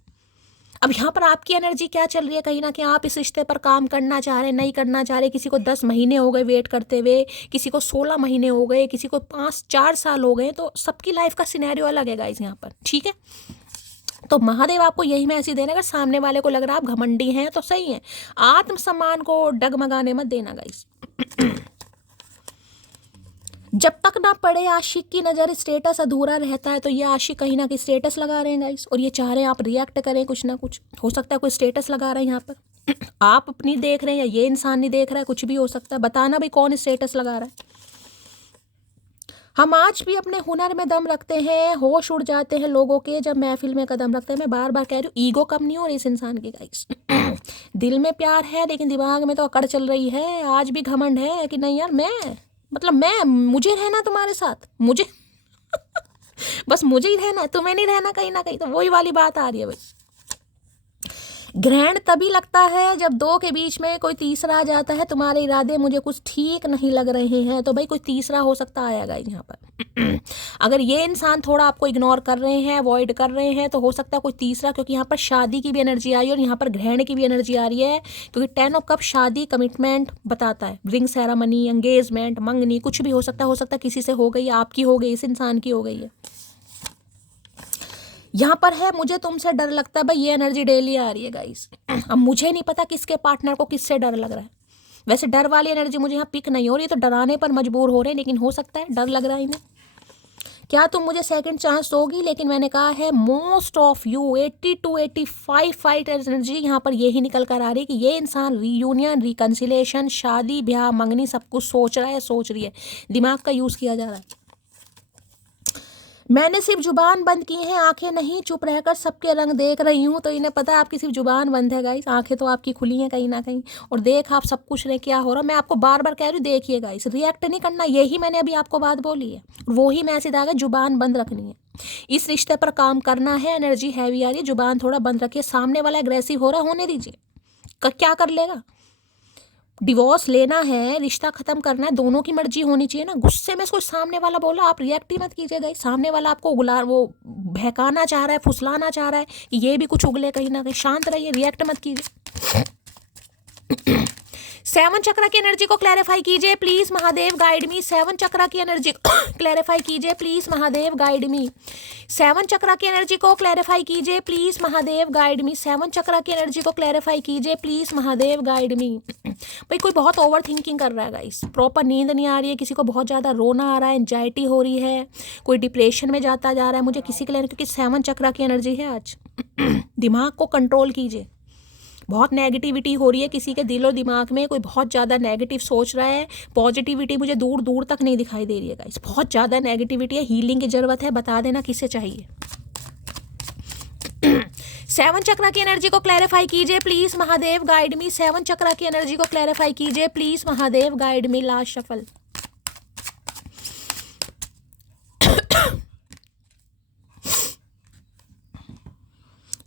अब यहाँ पर आपकी एनर्जी क्या चल रही है, कहीं ना कहीं आप इस रिश्ते पर काम करना चाह रहे हैं, नहीं करना चाह रहे। किसी को 10 महीने हो गए वेट करते हुए, किसी को 16 महीने हो गए, किसी को 4 साल हो गए। तो सबकी लाइफ का सिनेरियो अलग है गाइस यहाँ पर, ठीक है। तो महादेव आपको यही मैसेज देना, अगर सामने वाले को लग रहा है आप घमंडी हैं तो सही है, आत्मसम्मान को डगमगाने मत देना गाइस। जब तक ना पड़े आशिक की नज़र, स्टेटस अधूरा रहता है। तो ये आशिक कहीं ना कहीं स्टेटस लगा रहे हैं गाइस, और ये चाह रहे हैं आप रिएक्ट करें कुछ ना कुछ। हो सकता है कोई स्टेटस लगा रहा है यहाँ पर, आप अपनी देख रहे हैं या ये इंसान नहीं देख रहा है, कुछ भी हो सकता है। बताना भाई कौन स्टेटस लगा रहा है। हम आज भी अपने हुनर में दम रखते हैं, होश उड़ जाते हैं लोगों के जब महफिल में कदम रखते हैं। मैं बार बार कह रही हूँ, ईगो कम नहीं हो रही इस इंसान की गाइस। दिल में प्यार है लेकिन दिमाग में तो अकड़ चल रही है। आज भी घमंड है कि नहीं यार, मुझे रहना तुम्हारे साथ, मुझे बस मुझे ही रहना, तुम्हें नहीं रहना कहीं ना कहीं। तो वही वाली बात आ रही है भाई। ग्रहण तभी लगता है जब दो के बीच में कोई तीसरा आ जाता है। तुम्हारे इरादे मुझे कुछ ठीक नहीं लग रहे हैं। तो भाई कोई तीसरा हो सकता आएगा यहाँ पर। अगर ये इंसान थोड़ा आपको इग्नोर कर रहे हैं, अवॉइड कर रहे हैं, तो हो सकता है कोई तीसरा, क्योंकि यहाँ पर शादी की भी एनर्जी आई और यहाँ पर ग्रहण की भी एनर्जी आ रही है। क्योंकि 10 ऑफ कप शादी, कमिटमेंट बताता है, रिंग सेरेमनी, एंगेजमेंट, मंगनी, कुछ भी हो सकता है। किसी से हो गई, आपकी हो गई, इस इंसान की हो गई है। यहाँ पर है मुझे तुमसे डर लगता है। भाई ये एनर्जी डेली आ रही है गाइस। अब मुझे नहीं पता किसके पार्टनर को किससे डर लग रहा है। वैसे डर वाली एनर्जी मुझे यहाँ पिक नहीं हो रही, तो डराने पर मजबूर हो रहे हैं, लेकिन हो सकता है डर लग रहा है इन्हें। क्या तुम मुझे सेकंड चांस दोगी? लेकिन मैंने कहा है most of you 80 to 85 fight energy यहाँ पर यही निकल कर आ रही है कि ये इंसान रीयूनियन, रिकंसिलेशन, शादी, ब्याह, मंगनी सब कुछ सोच रहा है, सोच रही है। दिमाग का यूज़ किया जा रहा है। मैंने सिर्फ जुबान बंद की है, आंखें नहीं, चुप रहकर सबके रंग देख रही हूँ। तो इन्हें पता है आपकी सिर्फ जुबान बंद है गाइस, आंखें तो आपकी खुली हैं कहीं ना कहीं, और देख आप सब कुछ रहे क्या हो रहा। मैं आपको बार बार कह रही हूँ, देखिए गाइस, रिएक्ट नहीं करना। यही मैंने अभी आपको बात बोली है, वो ही मैसेज आ गया, जुबान बंद रखनी है। इस रिश्ते पर काम करना है। एनर्जी हैवी आ रही है, जुबान थोड़ा बंद रखिए। सामने वाला एग्रेसिव हो रहा, होने दीजिए, क्या कर लेगा। डिवोर्स लेना है, रिश्ता खत्म करना है, दोनों की मर्जी होनी चाहिए ना। गुस्से में कोई सामने वाला बोला, आप रिएक्ट ही मत कीजिएगा। सामने वाला आपको बहकाना चाह रहा है, फुसलाना चाह रहा है कि ये भी कुछ उगले कहीं ना कहीं। शांत रहिए, रिएक्ट मत कीजिए। 7 चक्र की एनर्जी को क्लैरिफाई कीजिए प्लीज, महादेव गाइड मी। 7 चक्र की एनर्जी क्लैरिफाई कीजिए प्लीज, महादेव गाइड मी। 7 चक्र की एनर्जी को क्लैरिफाई कीजिए प्लीज, महादेव गाइड मी। 7 चक्र की एनर्जी को क्लैरिफाई कीजिए प्लीज, महादेव गाइड मी। भाई कोई बहुत ओवर थिंकिंग कर रहा है गाइस, प्रॉपर नींद नहीं आ रही है, किसी को बहुत ज़्यादा रोना आ रहा है, एंजाइटी हो रही है, कोई डिप्रेशन में जाता जा रहा है। मुझे किसी के लिए, क्योंकि 7 चक्र की एनर्जी है आज। दिमाग को कंट्रोल कीजिए। बहुत नेगेटिविटी हो रही है किसी के दिल और दिमाग में, कोई बहुत ज़्यादा नेगेटिव सोच रहा है। पॉजिटिविटी मुझे दूर दूर तक नहीं दिखाई दे रही है गाइस, बहुत ज़्यादा नेगेटिविटी है। हीलिंग की ज़रूरत है, बता देना किसे चाहिए। 7 चक्रा की एनर्जी को क्लैरिफाई कीजिए please Mahadev, guide me. 7 chakra की एनर्जी को क्लैरिफाई कीजिए please Mahadev, guide me. Last shuffle.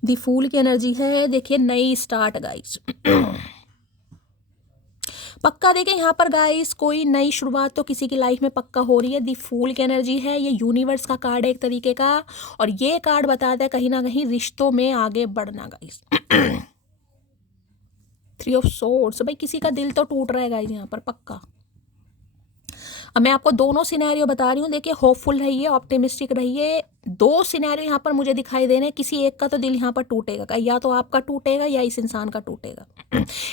The fool की एनर्जी है, देखिए नई स्टार्ट गाइस। पक्का देखिए यहाँ पर गाइस कोई नई शुरुआत तो किसी की लाइफ में पक्का हो रही है। दी फूल की एनर्जी है, ये यूनिवर्स का कार्ड है एक तरीके का, और ये कार्ड बताता है कहीं ना कहीं रिश्तों में आगे बढ़ना गाइस। 3 ऑफ सोर्ड्स, भाई किसी का दिल तो टूट रहा है गाइस यहाँ पर पक्का। अब मैं आपको दोनों सिनेरियो बता रही हूँ, देखिए होपफुल रहिए, ऑप्टिमिस्टिक रहिए। 2 सिनेरियो यहाँ पर मुझे दिखाई दे रहे हैं, किसी एक का तो दिल यहाँ पर टूटेगा, या तो आपका टूटेगा या इस इंसान का टूटेगा।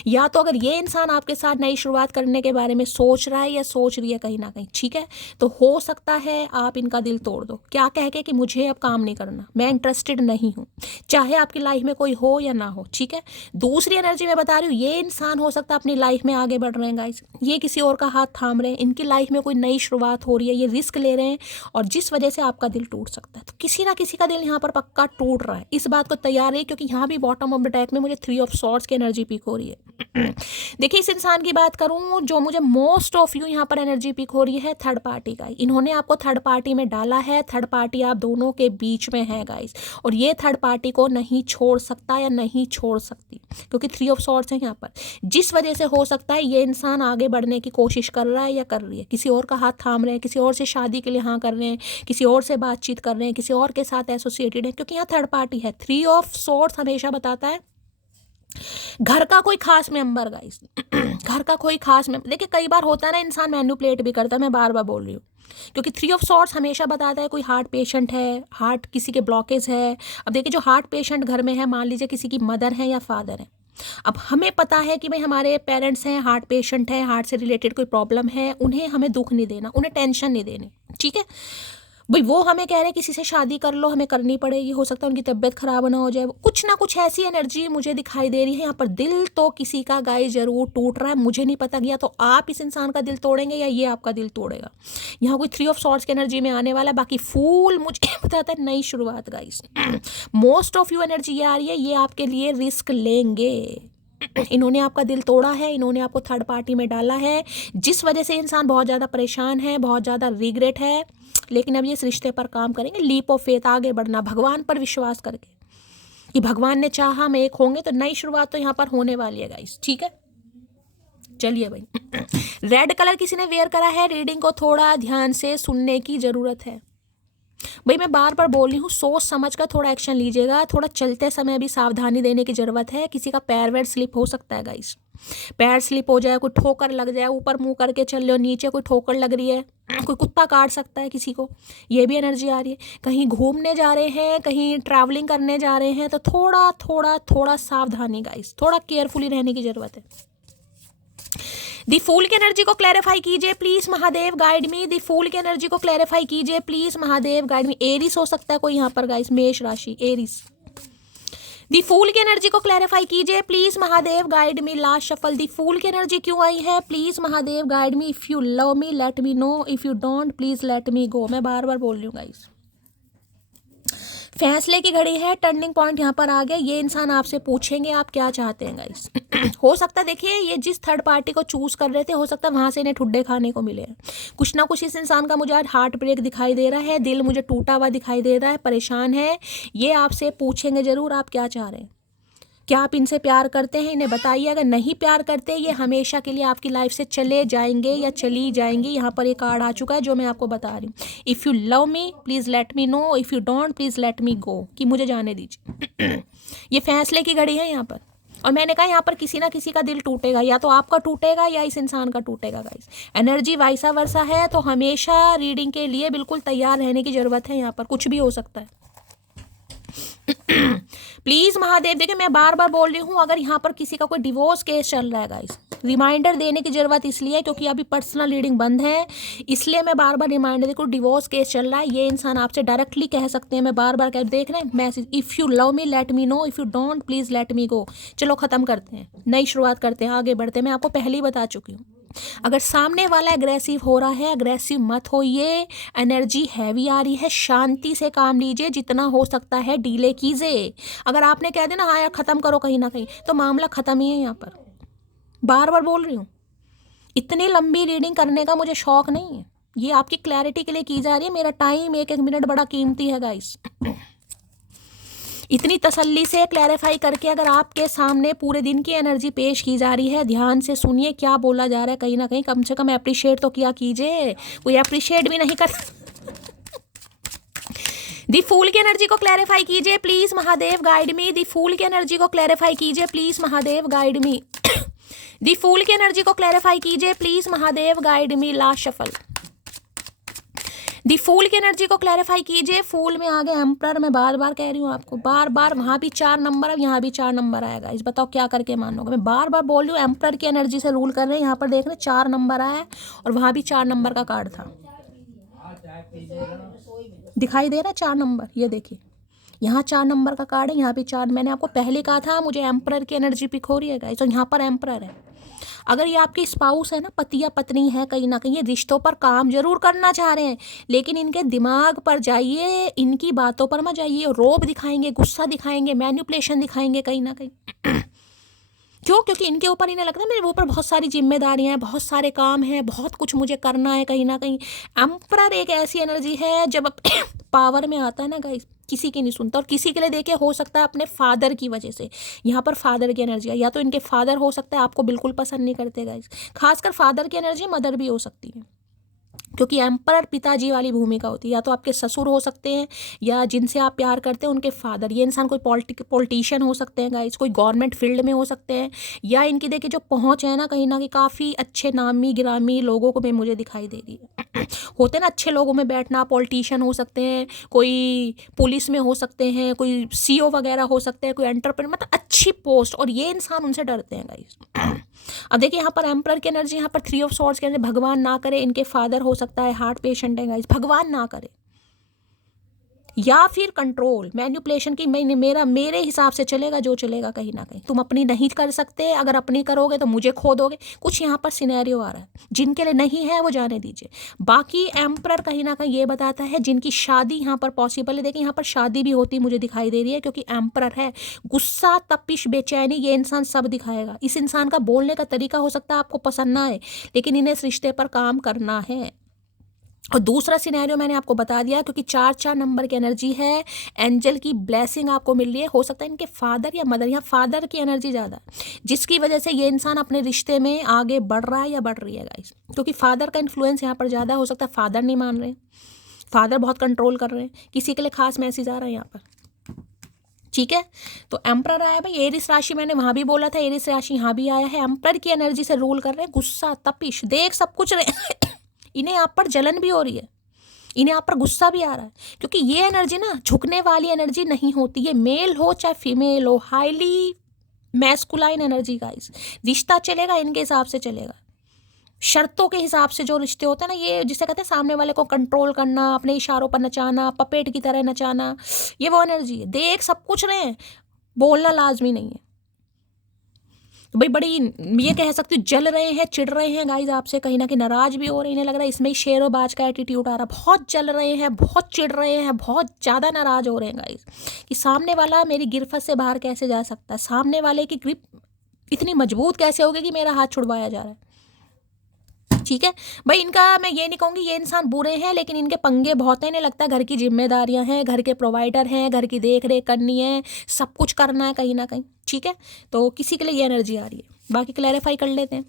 या तो अगर ये इंसान आपके साथ नई शुरुआत करने के बारे में सोच रहा है या सोच रही है कहीं ना कहीं, ठीक है, तो हो सकता है आप इनका दिल तोड़ दो, क्या कह के कि मुझे अब काम नहीं करना, मैं इंटरेस्टेड नहीं हूँ, चाहे आपकी लाइफ में कोई हो या ना हो, ठीक है। दूसरी एनर्जी मैं बता रही हूँ, ये इंसान हो सकता है अपनी लाइफ में आगे बढ़ रहे हैं गाइस, ये किसी और का हाथ थाम रहे हैं, इनकी लाइफ में कोई नई शुरुआत हो रही है, ये रिस्क ले रहे हैं, और जिस वजह से आपका दिल टूट सकता है। तो किसी ना किसी का दिल यहाँ पर पक्का टूट रहा है, इस बात को तैयार है, क्योंकि यहाँ भी बॉटम ऑफ द डेक में मुझे 3 ऑफ सॉर्ड्स की एनर्जी पिक हो रही है। देखिए इस इंसान की बात करूं, जो मुझे मोस्ट ऑफ यू यहाँ पर एनर्जी पिक हो रही है, थर्ड पार्टी का। इन्होंने आपको थर्ड पार्टी में डाला है, थर्ड पार्टी आप दोनों के बीच में है गाइस, और ये थर्ड पार्टी को नहीं छोड़ सकता या नहीं छोड़ सकती, क्योंकि 3 ऑफ सॉर्ड्स है यहाँ पर। जिस वजह से हो सकता है ये इंसान आगे बढ़ने की कोशिश कर रहा है या कर रही है, किसी और का हाथ थाम रहे हैं, किसी और से शादी के लिए हाँ कर रहे हैं, किसी और से बातचीत कर रहे हैं, किसी और के साथ एसोसिएटेड है, क्योंकि यहाँ थर्ड पार्टी है। 3 ऑफ सॉर्ड्स हमेशा बताता है घर का कोई खास मेंबर गाइस। घर का कोई खास मेंबर, देखिए कई बार होता है ना, इंसान मैनिपुलेट भी करता है, मैं बार बार बोल रही हूँ, क्योंकि 3 ऑफ सॉर्ड्स हमेशा बताता है कोई हार्ट पेशेंट है, हार्ट किसी के ब्लॉकेज है। अब देखिए जो हार्ट पेशेंट घर में है, मान लीजिए किसी की मदर है या फादर है, अब हमें पता है कि भाई हमारे पेरेंट्स हैं, हार्ट पेशेंट है, हार्ट से रिलेटेड कोई प्रॉब्लम है, उन्हें हमें दुख नहीं देना, उन्हें टेंशन नहीं देनी, ठीक है भाई। वो हमें कह रहे हैं किसी से शादी कर लो, हमें करनी पड़ेगी, हो सकता है उनकी तबीयत खराब ना हो जाए, कुछ ना कुछ ऐसी एनर्जी मुझे दिखाई दे रही है यहाँ पर। दिल तो किसी का गाइस जरूर टूट रहा है, मुझे नहीं पता गया तो आप इस इंसान का दिल तोड़ेंगे या ये आपका दिल तोड़ेगा। यहाँ कोई 3 ऑफ सॉर्ड्स की एनर्जी में आने वाला है। बाकी फूल मुझे बताता है नई शुरुआत guys. Most of you energy ये आ रही है, ये आपके लिए रिस्क लेंगे। इन्होंने आपका दिल तोड़ा है, इन्होंने आपको थर्ड पार्टी में डाला है, जिस वजह से इंसान बहुत ज़्यादा परेशान है, बहुत ज़्यादा रिग्रेट है, लेकिन अब ये इस रिश्ते पर काम करेंगे। लीप ऑफ फेथ, आगे बढ़ना, भगवान पर विश्वास करके कि भगवान ने चाहा हम एक होंगे, तो नई शुरुआत तो यहाँ पर होने वाली है गाइस, ठीक है। चलिए भाई, रेड कलर किसी ने वेयर करा है, रीडिंग को थोड़ा ध्यान से सुनने की ज़रूरत है भाई। मैं बार बार बोल रही हूँ, सोच समझ कर थोड़ा एक्शन लीजिएगा, थोड़ा चलते समय भी सावधानी देने की ज़रूरत है। किसी का पैर वैर स्लिप हो सकता है गाइस, पैर स्लिप हो जाए, कोई ठोकर लग जाए, ऊपर मुंह करके चल रहे हो, नीचे कोई ठोकर लग रही है, कोई कुत्ता काट सकता है किसी को, ये भी एनर्जी आ रही है। कहीं घूमने जा रहे हैं, कहीं ट्रैवलिंग करने जा रहे हैं, तो थोड़ा थोड़ा थोड़ा सावधानी गाइस, थोड़ा केयरफुली रहने की ज़रूरत है। दी फूल की एनर्जी को क्लैरिफाई कीजिए please Mahadev, guide me. The fool की एनर्जी को क्लैरिफाई कीजिए please Mahadev, guide me. Aries हो सकता है कोई यहाँ पर गाइस, मेष राशि, एरिस। दी फूल की एनर्जी को क्लैरिफाई कीजिए please Mahadev, guide me. Last shuffle. The fool की एनर्जी क्यों आई है please Mahadev, guide me. If you love me let me know, if you don't please let me go. मैं बार बार बोल रही हूँ गाइस, फैसले की घड़ी है, टर्निंग पॉइंट यहाँ पर आ गया। ये इंसान आपसे पूछेंगे आप क्या चाहते हैं गाइस। हो सकता है देखिए ये जिस थर्ड पार्टी को चूज कर रहे थे, हो सकता है वहां से इन्हें ठुड्डे खाने को मिले हैं। कुछ ना कुछ इस इंसान का मुझे आज हार्ट ब्रेक दिखाई दे रहा है, दिल मुझे टूटा हुआ दिखाई दे रहा है, परेशान है। ये आपसे पूछेंगे जरूर आप क्या चाह रहे हैं, क्या आप इनसे प्यार करते हैं, इन्हें बताइए। अगर नहीं प्यार करते, ये हमेशा के लिए आपकी लाइफ से चले जाएंगे या चली जाएंगी। यहाँ पर एक कार्ड आ चुका है जो मैं आपको बता रही हूँ। If you love me please let me know, if you don't please let me go, कि मुझे जाने दीजिए। ये फैसले की घड़ी है यहाँ पर, और मैंने कहा यहाँ पर किसी ना किसी का दिल टूटेगा, या तो आपका टूटेगा या इस इंसान का टूटेगा गाइस। एनर्जी वाइसा वर्सा है, तो हमेशा रीडिंग के लिए बिल्कुल तैयार रहने की ज़रूरत है। यहाँ पर कुछ भी हो सकता है। प्लीज महादेव, देखिए मैं बार बार बोल रही हूँ, अगर यहाँ पर किसी का कोई डिवोर्स केस चल रहा है गाइस, रिमाइंडर देने की जरूरत इसलिए क्योंकि अभी पर्सनल रीडिंग बंद है, इसलिए मैं बार बार रिमाइंडर देखो। डिवोर्स केस चल रहा है, ये इंसान आपसे डायरेक्टली कह सकते हैं, मैं बार बार कह देख रहे हैं message, if you love me let me know, if you don't please let me go. चलो खत्म करते हैं, नई शुरुआत करते हैं, आगे बढ़ते हैं। मैं आपको पहले ही बता चुकी हूँ, अगर सामने वाला एग्रेसिव हो रहा है, एग्रेसिव मत होइए, एनर्जी हैवी आ रही है, शांति से काम लीजिए, जितना हो सकता है डीले कीजिए। अगर आपने कह देना हाँ यार ख़त्म करो कहीं ना कहीं, तो मामला ख़त्म ही है। यहाँ पर बार बार बोल रही हूँ, इतनी लंबी रीडिंग करने का मुझे शौक नहीं है, ये आपकी क्लैरिटी के लिए की जा रही है। मेरा टाइम एक एक मिनट बड़ा कीमती है गाइस। इतनी तसल्ली से क्लैरिफाई करके अगर आपके सामने पूरे दिन की एनर्जी पेश की जा रही है, ध्यान से सुनिए क्या बोला जा रहा है। कहीं ना कहीं कम से कम अप्रिशिएट तो किया कीजिए, कोई अप्रिशिएट भी नहीं कर। दी फूल की एनर्जी को क्लैरिफाई कीजिए please Mahadev guide me. The fool की एनर्जी को क्लैरिफाई कीजिए please Mahadev guide me. The fool की एनर्जी को क्लैरिफाई कीजिए please Mahadev guide me. Last shuffle. The fool की एनर्जी को क्लैरिफाई कीजिए। फूल में आगे एम्परर, मैं बार बार कह रही हूँ आपको, बार बार वहाँ भी 4 नंबर, अब यहाँ भी 4 नंबर आएगा। इस बताओ क्या करके मानोगे, मैं बार बार बोल रही हूँ एम्परर की एनर्जी से रूल कर रहे हैं। यहाँ पर देख रहे 4 नंबर आया है और वहाँ भी 4 नंबर का कार्ड था, दिखाई दे रहा है 4 नंबर। ये देखिए यहाँ 4 नंबर का कार्ड है, यहाँ भी 4। मैंने आपको पहले कहा था मुझे एम्परर की एनर्जी पिक हो रही है गाइस, तो यहाँ पर एम्परर है। अगर ये आपकी स्पाउस है ना, पति या पत्नी है, कहीं ना कहीं ये रिश्तों पर काम जरूर करना चाह रहे हैं, लेकिन इनके दिमाग पर जाइए, इनकी बातों पर मत जाइए। रोब दिखाएंगे, गुस्सा दिखाएंगे, मैनिपुलेशन दिखाएंगे कहीं ना कहीं। क्यों? क्योंकि इनके ऊपर इन्हें लगता है मेरे ऊपर बहुत सारी जिम्मेदारियां हैं, बहुत सारे काम हैं, बहुत कुछ मुझे करना है कहीं ना कहीं। एम्परर एक ऐसी एनर्जी है जब पावर में आता है ना गाइस, किसी की नहीं सुनता। और किसी के लिए देखिए हो सकता है अपने फादर की वजह से, यहाँ पर फादर की एनर्जी है, या तो इनके फादर हो सकता है आपको बिल्कुल पसंद नहीं करते गाइस। खासकर फादर की एनर्जी मदर भी हो सकती है, क्योंकि एम्परर पिताजी वाली भूमिका होती है। या तो आपके ससुर हो सकते हैं, या जिनसे आप प्यार करते हैं उनके फादर। ये इंसान कोई पॉलिटिशियन हो सकते हैं गाइस, कोई गवर्नमेंट फील्ड में हो सकते हैं, या इनकी देखिए जो पहुंच है ना कहीं ना कहीं काफ़ी अच्छे नामी गिरामी लोगों को में मुझे दिखाई दे रही है। होते ना अच्छे लोगों में बैठना, पॉलिटिशियन हो सकते हैं, कोई पुलिस में हो सकते हैं, कोई सीईओ वगैरह हो सकते हैं, कोई एंटरप्रेन्योर, मतलब अच्छी पोस्ट, और ये इंसान उनसे डरते हैं गाइस। अब देखिए यहाँ पर एम्परर की एनर्जी, यहाँ पर 3 ऑफ सॉर्ड्स की एनर्जी, भगवान ना करे इनके फादर हो सकता है हार्ट पेशेंट है गाइस, भगवान ना करे। या फिर कंट्रोल मैनिपुलेशन की, मेरे हिसाब से चलेगा जो चलेगा कहीं ना कहीं। तुम अपनी नहीं कर सकते, अगर अपनी करोगे तो मुझे खो दोगे, कुछ यहाँ पर सिनेरियो आ रहा है। जिनके लिए नहीं है वो जाने दीजिए। बाकी एम्परर कहीं ना कहीं ये बताता है जिनकी शादी यहाँ पर पॉसिबल है। देखिए यहाँ पर शादी भी होती मुझे दिखाई दे रही है, क्योंकि एम्परर है। गुस्सा, तपिश, बेचैनी, ये इंसान सब दिखाएगा। इस इंसान का बोलने का तरीका हो सकता है आपको पसंद ना आए, लेकिन इन्हें इस रिश्ते पर काम करना है। और दूसरा सिनेरियो मैंने आपको बता दिया, क्योंकि 4 नंबर की एनर्जी है, एंजल की ब्लेसिंग आपको मिल रही है। हो सकता है इनके फादर या मदर, यहाँ फादर की एनर्जी ज़्यादा, जिसकी वजह से ये इंसान अपने रिश्ते में आगे बढ़ रहा है या बढ़ रही है गाइस, क्योंकि फादर का इन्फ्लुएंस यहाँ पर ज़्यादा। हो सकता है फादर नहीं मान रहे, फादर बहुत कंट्रोल कर रहे हैं। किसी के लिए खास मैसेज आ रहा है यहाँ पर, ठीक है। तो एम्परर आया भाई, एरिस राशि मैंने वहाँ भी बोला था, एरिस राशि यहाँ भी आया है। एम्परर की एनर्जी से रूल कर रहे हैं, गुस्सा, तपिश, देख सब कुछ रहे। इन्हें आप पर जलन भी हो रही है, इन्हें आप पर गुस्सा भी आ रहा है, क्योंकि ये एनर्जी ना झुकने वाली एनर्जी नहीं होती। ये मेल हो चाहे फीमेल हो, हाईली मैस्कुलाइन एनर्जी गाइस। रिश्ता चलेगा इनके हिसाब से चलेगा, शर्तों के हिसाब से जो रिश्ते होते हैं ना, ये जिसे कहते हैं सामने वाले को कंट्रोल करना, अपने इशारों पर नचाना, पपेट की तरह नचाना, ये वो एनर्जी है। देख सब कुछ रहे हैं, बोलना लाजमी नहीं है। तो भाई बड़ी ये कह सकती हूँ जल रहे हैं, चिढ़ रहे हैं गाइज आपसे, कहीं ना कहीं नाराज भी हो रहे हैं। इन्हें लग रहा है इसमें ही शेरोबाज का एटीट्यूड आ रहा है। बहुत जल रहे हैं, बहुत चिढ़ रहे हैं, बहुत ज़्यादा नाराज हो रहे हैं गाइज, कि सामने वाला मेरी गिरफ्त से बाहर कैसे जा सकता है, सामने वाले की ग्रिप इतनी मजबूत कैसे होगी कि मेरा हाथ छुड़वाया जा रहा है। ठीक है भाई, इनका मैं ये नहीं कहूँगी ये इंसान बुरे हैं, लेकिन इनके पंगे बहुत हैं। इन्हें लगता है घर की जिम्मेदारियां हैं, घर के प्रोवाइडर हैं, घर की देख रेख करनी है, सब कुछ करना है कहीं ना कहीं। ठीक है, तो किसी के लिए ये एनर्जी आ रही है। बाकी क्लैरिफाई कर लेते हैं।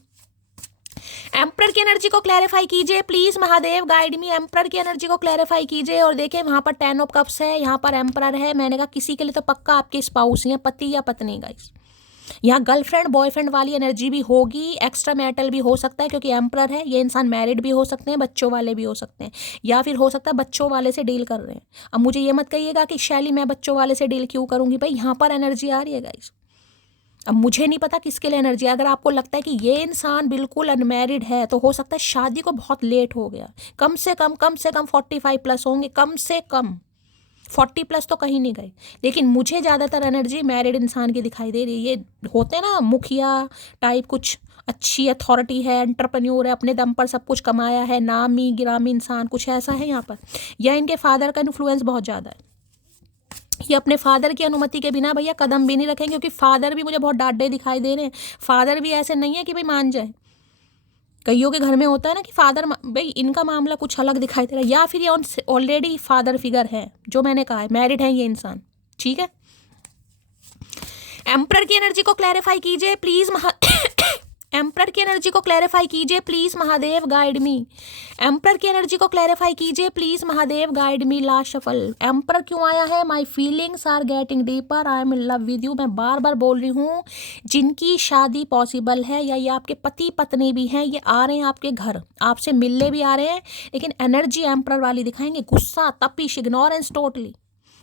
एम्परर की एनर्जी को क्लैरिफाई कीजिए please Mahadev guide me. Emperor की एनर्जी को क्लैरिफाई कीजिए। और देखिए वहाँ पर 10 ऑफ कप्स है, यहाँ पर एम्परर है। मैंने कहा किसी के लिए तो पक्का आपके स्पाउस या पति या पत्नी गाइस। यहाँ गर्लफ्रेंड बॉयफ्रेंड वाली एनर्जी भी होगी, एक्स्ट्रा मैरिटल भी हो सकता है, क्योंकि एम्परर है। ये इंसान मैरिड भी हो सकते हैं, बच्चों वाले भी हो सकते हैं, या फिर हो सकता है बच्चों वाले से डील कर रहे हैं। अब मुझे ये मत कहिएगा कि शैली मैं बच्चों वाले से डील क्यों करूँगी, भाई यहाँ पर एनर्जी आ रही है गाइस। अब मुझे नहीं पता किसके लिए एनर्जी। अगर आपको लगता है कि ये इंसान बिल्कुल अनमैरिड है, तो हो सकता है शादी को बहुत लेट हो गया। कम से कम 45 प्लस होंगे, कम से कम 40 प्लस तो कहीं नहीं गए। लेकिन मुझे ज़्यादातर एनर्जी मैरिड इंसान की दिखाई दे रही है। ये होते हैं ना मुखिया टाइप कुछ अच्छी अथॉरिटी है, एंटरप्रेन्योर है, अपने दम पर सब कुछ कमाया है, नामी गिरामी इंसान, कुछ ऐसा है यहाँ पर। या इनके फादर का इन्फ्लुएंस बहुत ज़्यादा है। ये अपने फादर की अनुमति के बिना भैया कदम भी नहीं रखेंगे, क्योंकि फादर भी मुझे बहुत डांटे दिखाई दे रहे हैं। फादर भी ऐसे नहीं है कि भाई मान जाए, कईयों के घर में होता है ना कि फादर, भाई इनका मामला कुछ अलग दिखाई दे रहा है। या फिर ये ऑलरेडी फादर फिगर है, जो मैंने कहा है मैरिड है ये इंसान, ठीक है। एम्परर की एनर्जी को क्लैरिफाई कीजिए प्लीज एम्परर की एनर्जी को क्लैरिफाई कीजिए please Mahadev guide me. Emperor की एनर्जी को क्लैरिफाई कीजिए please Mahadev guide me. Last shuffle. Emperor क्यों आया है? My feelings are getting deeper, I am in love with you. मैं बार बार बोल रही हूँ, जिनकी शादी पॉसिबल है या ये आपके पति पत्नी भी हैं, ये आ रहे हैं आपके घर, आपसे मिलने भी आ रहे हैं, लेकिन एनर्जी एम्परर वाली दिखाएंगे। गुस्सा, तपिश, इग्नोरेंस टोटली।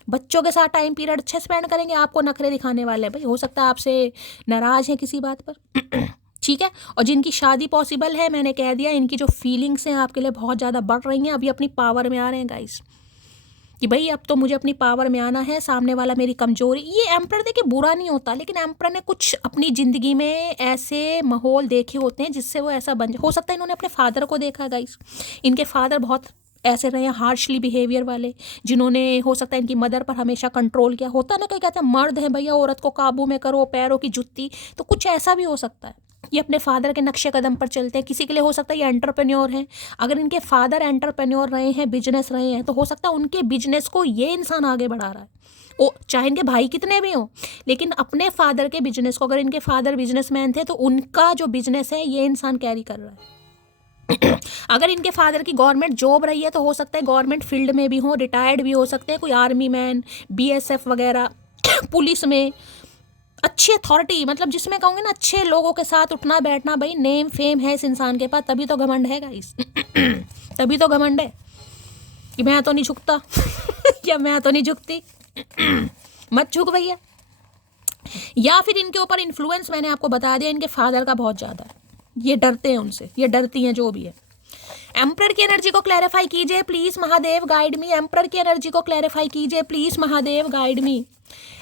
बच्चों के साथ टाइम पीरियड अच्छे स्पेंड करेंगे, आपको नखरे दिखाने वाले हैं। भाई हो सकता है आपसे नाराज हैं किसी बात पर ठीक है। और जिनकी शादी पॉसिबल है, मैंने कह दिया, इनकी जो फीलिंग्स हैं आपके लिए बहुत ज़्यादा बढ़ रही हैं। अभी अपनी पावर में आ रहे हैं गाइस, कि भाई अब तो मुझे अपनी पावर में आना है, सामने वाला मेरी कमजोरी। ये एम्परर देखिए बुरा नहीं होता, लेकिन एम्परर ने कुछ अपनी ज़िंदगी में ऐसे माहौल देखे होते हैं जिससे वो ऐसा बन जाए। हो सकता है इन्होंने अपने फादर को देखा गाइस, इनके फादर बहुत ऐसे रहे हैं हार्शली बिहेवियर वाले, जिन्होंने हो सकता है इनकी मदर पर हमेशा कंट्रोल किया होता ना। कहीं कहते हैं मर्द है भैया, औरत को काबू में करो, पैरों की जुत्ती, तो कुछ ऐसा भी हो सकता है। ये अपने फादर के नक्शे कदम पर चलते हैं। किसी के लिए हो सकता है ये एंटरप्रेन्योर हैं, अगर इनके फादर एंटरप्रेन्योर रहे हैं, बिजनेस रहे हैं, तो हो सकता है उनके बिजनेस को ये इंसान आगे बढ़ा रहा है। ओ चाहे इनके भाई कितने भी हों, लेकिन अपने फादर के बिजनेस को, अगर इनके फादर बिजनेसमैन थे तो उनका जो बिजनेस है ये इंसान कैरी कर रहा है। अगर इनके फादर की गवर्नमेंट जॉब रही है तो हो सकता है गवर्नमेंट फील्ड में भी हो, रिटायर्ड भी हो सकते हैं, कोई आर्मी मैन, बीएसएफ वगैरह, पुलिस में अच्छी अथॉरिटी, मतलब जिसमें कहूँगे ना अच्छे लोगों के साथ उठना बैठना। भाई नेम फेम है इस इंसान के पास, तभी तो घमंड है गाइस तभी तो घमंड है कि मैं तो नहीं झुकता या मैं तो नहीं झुकती मत झुक भैया। या फिर इनके ऊपर इन्फ्लुएंस मैंने आपको बता दिया, इनके फादर का बहुत ज़्यादा है, ये डरते हैं उनसे, ये डरती हैं, जो भी है। एम्परर की एनर्जी को क्लैरिफाई कीजिए please Mahadev guide me. Emperor की एनर्जी को क्लैरिफाई कीजिए please Mahadev guide me.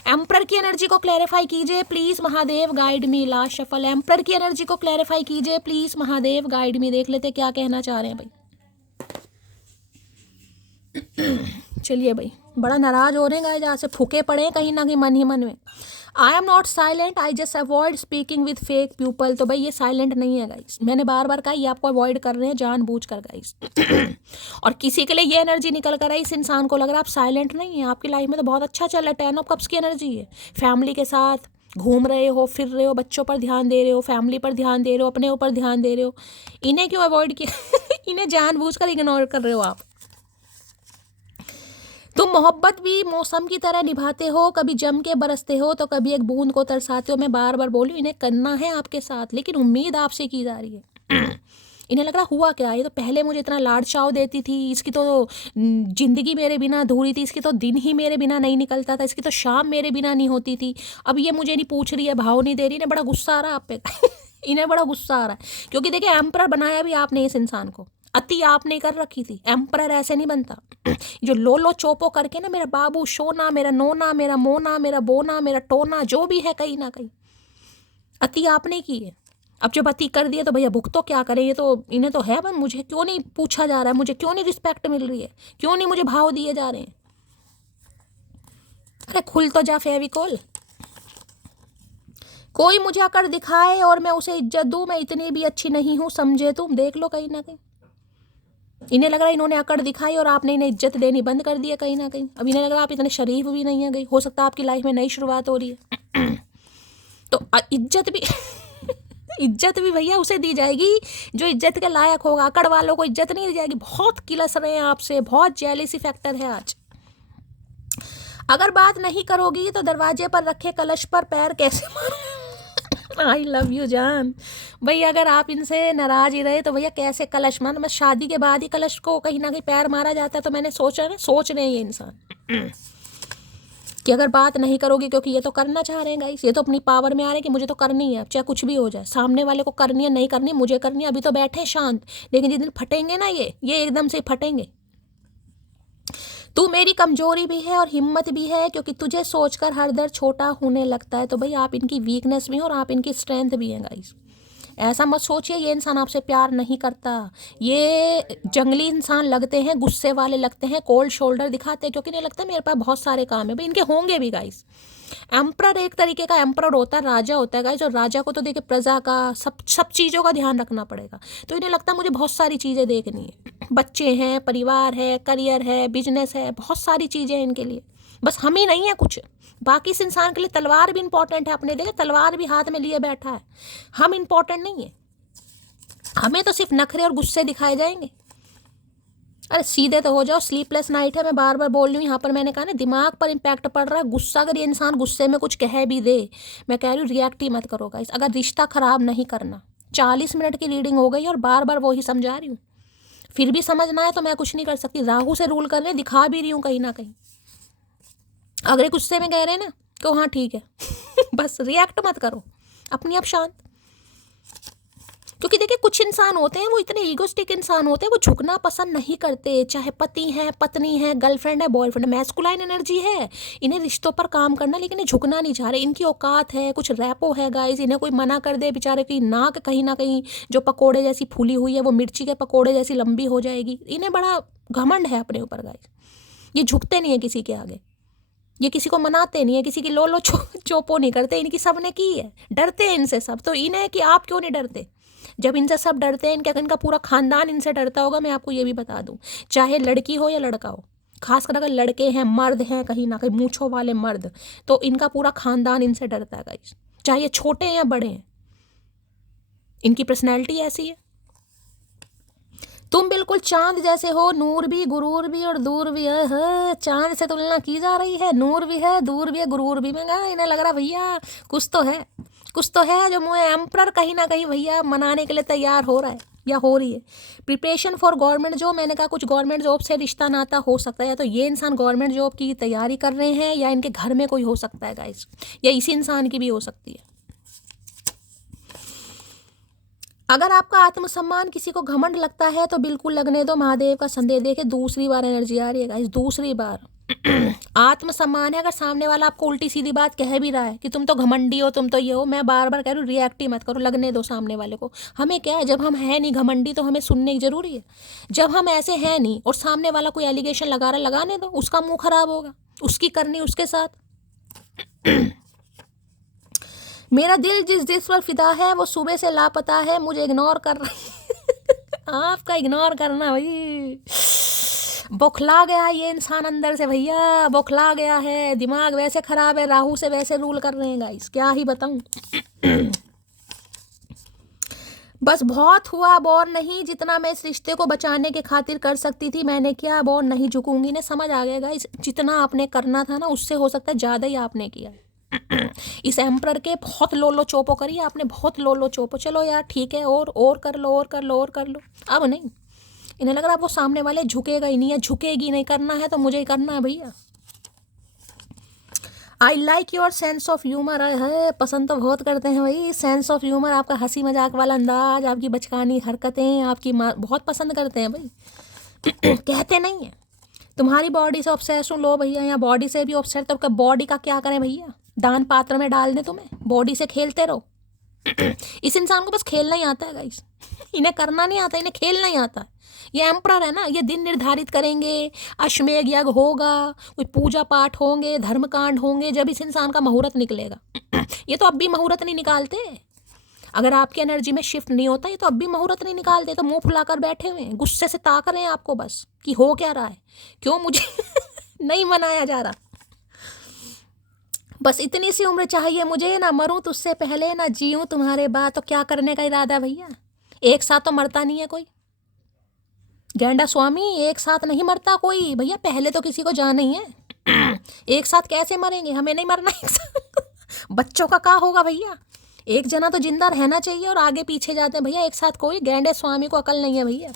Emperor की एनर्जी को क्लैरिफाई कीजिए please Mahadev guide me. Last shuffle. Emperor की एनर्जी को क्लैरिफाई कीजिए प्लीज महादेव गाइड मी। देख लेते क्या कहना चाह रहे हैं भाई। चलिए भाई, बड़ा नाराज हो रहे हैं जहाँ से फूके पड़े हैं कहीं ना कहीं मन ही मन में। I am not silent, I just avoid speaking with fake people. तो भाई ये साइलेंट नहीं है गाइस, मैंने बार बार कहा ये आपको अवॉइड कर रहे हैं जानबूझकर गाइस और किसी के लिए ये एनर्जी निकल कर आई, इस इंसान को लग रहा है आप साइलेंट नहीं है, आपकी लाइफ में तो बहुत अच्छा चल रहा है। 10 ऑफ कप्स की एनर्जी है, फैमिली के साथ घूम रहे हो, फिर रहे हो, बच्चों पर ध्यान दे रहे हो, फैमिली पर ध्यान दे रहे हो, अपने ऊपर ध्यान दे रहे हो। इन्हें क्यों अवॉइड किया इन्हें जानबूझकर इग्नोर कर रहे हो आप। तुम मोहब्बत भी मौसम की तरह निभाते हो, कभी जम के बरसते हो तो कभी एक बूंद को तरसाते हो। मैं बार बार बोली इन्हें करना है आपके साथ, लेकिन उम्मीद आपसे की जा रही है इन्हें लग रहा हुआ क्या, ये तो पहले मुझे इतना लाड चाव देती थी, इसकी तो जिंदगी मेरे बिना अधूरी थी, इसकी तो दिन ही मेरे बिना नहीं निकलता था, इसकी तो शाम मेरे बिना नहीं होती थी, अब ये मुझे नहीं पूछ रही है, भाव नहीं दे रही। इन्हें बड़ा गुस्सा आ रहा है आप पे इन्हें बड़ा गुस्सा आ रहा है, क्योंकि देखिए एम्परर बनाया भी आपने इस इंसान को, अति आपने कर रखी थी। एम्परर ऐसे नहीं बनता जो लो लो चोपो करके ना, मेरा बाबू सोना, मेरा नोना, मेरा मोना, मेरा बोना, मेरा टोना, जो भी है कहीं ना कहीं अति आपने की है। अब जब अति कर दिया तो भैया भुगतो, तो क्या करें, ये तो इन्हें तो है भाई, मुझे क्यों नहीं पूछा जा रहा है, मुझे क्यों नहीं रिस्पेक्ट मिल रही है, क्यों नहीं मुझे भाव दिए जा रहे हैं। अरे खुल तो जा फेविकोल, कोई मुझे अकड़ दिखाए और मैं उसे इज्जत दूं, मैं इतनी भी अच्छी नहीं हूं, समझे तुम। देख लो कहीं ना कहीं इन्हें लग रहा है इन्होंने अकड़ दिखाई और आपने इन्हें इज्जत देनी बंद कर दिया कहीं ना कहीं। अब इन्हें लग रहा है आप इतने शरीफ भी नहीं है गई, हो सकता है आपकी लाइफ में नई शुरुआत हो रही है तो इज्जत भी इज्जत भी भैया उसे दी जाएगी जो इज्जत के लायक होगा, अकड़ वालों को इज्जत नहीं दी जाएगी। बहुत किलस रहे हैं आपसे, बहुत जेलसी फैक्टर है आज। अगर बात नहीं करोगी तो दरवाजे पर रखे कलश पर पैर कैसे मारूं आई लव यू जान। भैया अगर आप इनसे नाराज ही रहे तो भैया कैसे कलश मान, मैं शादी के बाद ही कलश को कहीं ना कहीं पैर मारा जाता है। तो मैंने सोचा ना, सोच रहे हैं ये इंसान कि अगर बात नहीं करोगी, क्योंकि ये तो करना चाह रहे हैं गाइस, ये तो अपनी पावर में आ रहे हैं कि मुझे तो करनी है, चाहे कुछ भी हो जाए, सामने वाले को करनी है नहीं करनी, मुझे करनी है। अभी तो बैठे शांत, लेकिन जिस दिन फटेंगे ना ये एकदम से फटेंगे। तू मेरी कमजोरी भी है और हिम्मत भी है, क्योंकि तुझे सोचकर हर दर्द छोटा होने लगता है। तो भाई आप इनकी वीकनेस भी हैं और आप इनकी स्ट्रेंथ भी हैं गाइस। ऐसा मत सोचिए ये इंसान आपसे प्यार नहीं करता। ये जंगली इंसान लगते हैं, गुस्से वाले लगते हैं, कोल्ड शोल्डर दिखाते हैं, क्योंकि नहीं लगता मेरे पास बहुत सारे काम है भाई। इनके होंगे भी गाइस। एम्परर एक तरीके का एम्परर होता है, राजा होता है गाइस। और राजा को तो देखिए प्रजा का सब चीज़ों का ध्यान रखना पड़ेगा। तो इन्हें लगता है मुझे बहुत सारी चीज़ें देखनी है, बच्चे हैं, परिवार है, करियर है, बिजनेस है, बहुत सारी चीज़ें हैं इनके लिए। बस हम ही नहीं है कुछ, बाकी इस इंसान के लिए तलवार भी इंपॉर्टेंट है। अपने देखे तलवार भी हाथ में लिए बैठा है। हम इंपॉर्टेंट नहीं है, हमें तो सिर्फ नखरे और गुस्से दिखाए जाएंगे। अरे सीधे तो हो जाओ। स्लीपलेस नाइट है, मैं बार बार बोल रही हूँ यहाँ पर। मैंने कहा ना दिमाग पर इम्पैक्ट पड़ रहा है। गुस्सा अगर ये इंसान गुस्से में कुछ कह भी दे, मैं कह रही हूँ रिएक्ट ही मत करो गाइस। अगर रिश्ता खराब नहीं करना। 40 मिनट की रीडिंग हो गई और बार बार वो ही समझा रही हूँ, फिर भी समझना है तो मैं कुछ नहीं कर सकती। राहु से रूल कर रहे, दिखा भी रही हूँ कहीं ना कहीं। अगर गुस्से में कह रहे हैं ना तो हाँ ठीक है बस रिएक्ट मत करो, अपनी आप शांत। क्योंकि देखिए कुछ इंसान होते हैं वो इतने ईगोस्टिक इंसान होते हैं, वो झुकना पसंद नहीं करते। चाहे पति है, पत्नी है, गर्लफ्रेंड है, बॉयफ्रेंड है, मैस्कुलाइन एनर्जी है, इन्हें रिश्तों पर काम करना, लेकिन ये झुकना नहीं चाह रहे। इनकी औकात है, कुछ रैपो है गाइस। इन्हें कोई मना कर दे, बेचारे की नाक कहीं ना कहीं जो पकोड़े जैसी फूली हुई है वो मिर्ची के पकोड़े जैसी लंबी हो जाएगी। इन्हें बड़ा घमंड है अपने ऊपर गाइस। ये झुकते नहीं है किसी के आगे, ये किसी को मनाते नहीं है, किसी की लो चोपो नहीं करते। इनकी सब ने की है, डरते हैं इनसे सब। तो इन्हें कि आप क्यों नहीं डरते? जब इनसे सब डरते हैं, इनका पूरा खानदान इनसे डरता होगा। मैं आपको ये भी बता दूं, चाहे लड़की हो या लड़का हो, खासकर अगर लड़के हैं, मर्द हैं, कहीं ना कहीं मूंछों वाले मर्द, तो इनका पूरा खानदान इनसे डरता है गाइस। चाहे ये छोटे हैं या बड़े हैं, इनकी पर्सनैलिटी ऐसी है। तुम बिल्कुल चांद जैसे हो, नूर भी, गुरूर भी और दूर भी है। चांद से तुलना की जा रही है, नूर भी है, दूर भी है, गुरूर भी। मैं कहा इन्हें लग रहा भैया कुछ तो है, कुछ तो है जो मुझे एम्परर कहीं ना कहीं भैया मनाने के लिए तैयार हो रहा है या हो रही है। प्रिपरेशन फॉर गवर्नमेंट जॉब, मैंने कहा कुछ गवर्नमेंट जॉब से रिश्ता नाता हो सकता है। या तो ये इंसान गवर्नमेंट जॉब की तैयारी कर रहे हैं, या इनके घर में कोई हो सकता है गाइस, या इसी इंसान की भी हो सकती है। अगर आपका आत्मसम्मान किसी को घमंड लगता है तो बिल्कुल लगने दो। महादेव का संदेश देखे, दूसरी बार एनर्जी आ रही है गाइस, दूसरी बार आत्मसम्मान है। अगर सामने वाला आपको उल्टी सीधी बात कह भी रहा है कि तुम तो घमंडी हो, तुम तो ये हो, मैं बार बार कह रही हूँ रिएक्ट ही मत करो, लगने दो सामने वाले को। हमें क्या है, जब हम है नहीं घमंडी तो हमें सुनने की जरूरी है। जब हम ऐसे हैं नहीं और सामने वाला कोई एलिगेशन लगा रहा, लगाने दो, उसका मुंह खराब होगा, उसकी करनी उसके साथ। मेरा दिल जिस पर फिदा है वो सुबह से लापता है, मुझे इग्नोर कर रही आपका इग्नोर करना भाई, बौखला गया ये इंसान अंदर से भैया, बौखला गया है। दिमाग वैसे खराब है, राहु से वैसे रूल कर रहे हैं गाइस, क्या ही बताऊं। बस बहुत हुआ, बोर नहीं। जितना मैं इस रिश्ते को बचाने के खातिर कर सकती थी मैंने किया, बोर नहीं झुकूंगी। ने समझ आ गया गाइस, जितना आपने करना था ना उससे हो सकता है ज़्यादा ही आपने किया। इस एम्परर के बहुत लोलो चोपो करी आपने, बहुत लोलो चोपो। चलो यार ठीक है, और कर लो, और कर लो, और कर लो। अब नहीं, इन्हें लग रहा है वो सामने वाले झुकेगा ही नहीं, है झुकेगी नहीं। करना है तो मुझे ही करना है भैया। I like your sense of humour है, पसंद तो बहुत करते हैं भाई सेंस ऑफ ह्यूमर, आपका हंसी मजाक वाला अंदाज, आपकी बचकानी हरकतें, आपकी बहुत पसंद करते हैं भाई। कहते नहीं है तुम्हारी बॉडी से ऑब्सेस हूँ। लो भैया, यहाँ बॉडी से भी ऑब्सेस, तो बॉडी का क्या करें भैया, दान पात्र में डाल दें तुम्हें, बॉडी से खेलते रहो। इस इंसान को बस खेलना ही आता है गाइस, इन्हें करना नहीं आता, इन्हें खेलना ही आता है। ये एम्परर है ना, ये दिन निर्धारित करेंगे, अश्वमेध यज्ञ होगा, कोई पूजा पाठ होंगे, धर्मकांड होंगे, जब इस इंसान का मुहूर्त निकलेगा। ये तो अब भी मुहूर्त नहीं निकालते। अगर आपकी एनर्जी में शिफ्ट नहीं होता, ये तो अब भी मुहूर्त नहीं निकालते। तो मुंह फुलाकर बैठे हुए हैं, गुस्से से ताक रहे हैं आपको बस कि हो क्या रहा है, क्यों मुझे नहीं मनाया जा रहा। बस इतनी सी उम्र चाहिए मुझे, ना मरूं तुझसे पहले, ना जीऊं तुम्हारे बाद। तो क्या करने का इरादा भैया? एक साथ तो मरता नहीं है कोई, गेंडा स्वामी, एक साथ नहीं मरता कोई भैया। पहले तो किसी को जाना ही है, एक साथ कैसे मरेंगे? हमें नहीं मरना एक साथ। बच्चों का क्या होगा भैया? एक जना तो जिंदा रहना चाहिए और आगे पीछे जाते हैं भैया एक साथ। कोई गेंडे स्वामी को अकल नहीं है भैया।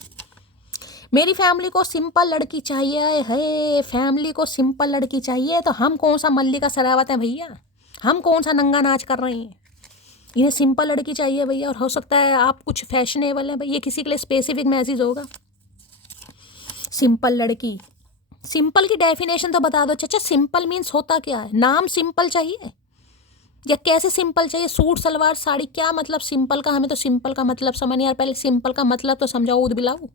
मेरी फैमिली को सिंपल लड़की चाहिए है, फैमिली को सिंपल लड़की चाहिए। तो हम कौन सा मल्लिका शेरावत है भैया, हम कौन सा नंगा नाच कर रहे हैं? इन्हें सिंपल लड़की चाहिए भैया। और हो सकता है आप कुछ फैशनेबल है भैया, ये किसी के लिए स्पेसिफिक मैसेज होगा। सिंपल लड़की, सिंपल की डेफिनेशन तो बता दो चाचा। सिंपल मीन्स होता क्या है? नाम सिंपल चाहिए या कैसे सिंपल चाहिए, सूट सलवार साड़ी, क्या मतलब सिंपल का? हमें तो सिंपल का मतलब समझ नहीं यार, पहले सिंपल का मतलब तो समझाओ ऊद बिलाओ।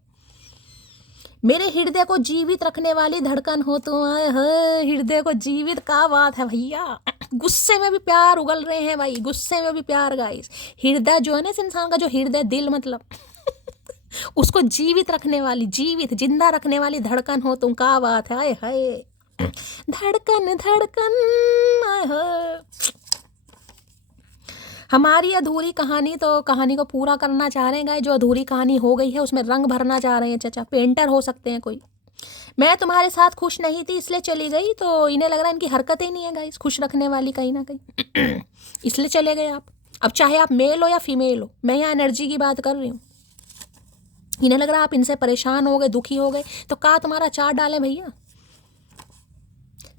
मेरे हृदय को जीवित रखने वाली धड़कन हो तुम, आए हाय हृदय को जीवित, का बात है भैया। गुस्से में भी प्यार उगल रहे हैं भाई, गुस्से में भी प्यार गाइस। हृदय जो है ना इस इंसान का, जो हृदय दिल मतलब उसको जीवित रखने वाली, जीवित जिंदा रखने वाली धड़कन हो तुम, का बात है, आए हाय धड़कन धड़कन, आए हाय। हमारी अधूरी कहानी, तो कहानी को पूरा करना चाह रहे हैं गाइस। जो अधूरी कहानी हो गई है उसमें रंग भरना चाह रहे हैं चाचा, पेंटर हो सकते हैं कोई। मैं तुम्हारे साथ खुश नहीं थी इसलिए चली गई, तो इन्हें लग रहा है इनकी हरकतें ही नहीं है गाइस खुश रखने वाली कहीं ना कहीं इसलिए चले गए आप। अब चाहे आप मेल हो या फीमेल हो, मैं यहाँ एनर्जी की बात कर रही हूँ। इन्हें लग रहा है आप इनसे परेशान हो गए, दुखी हो गए, तो कहा तुम्हारा चार डाले भैया।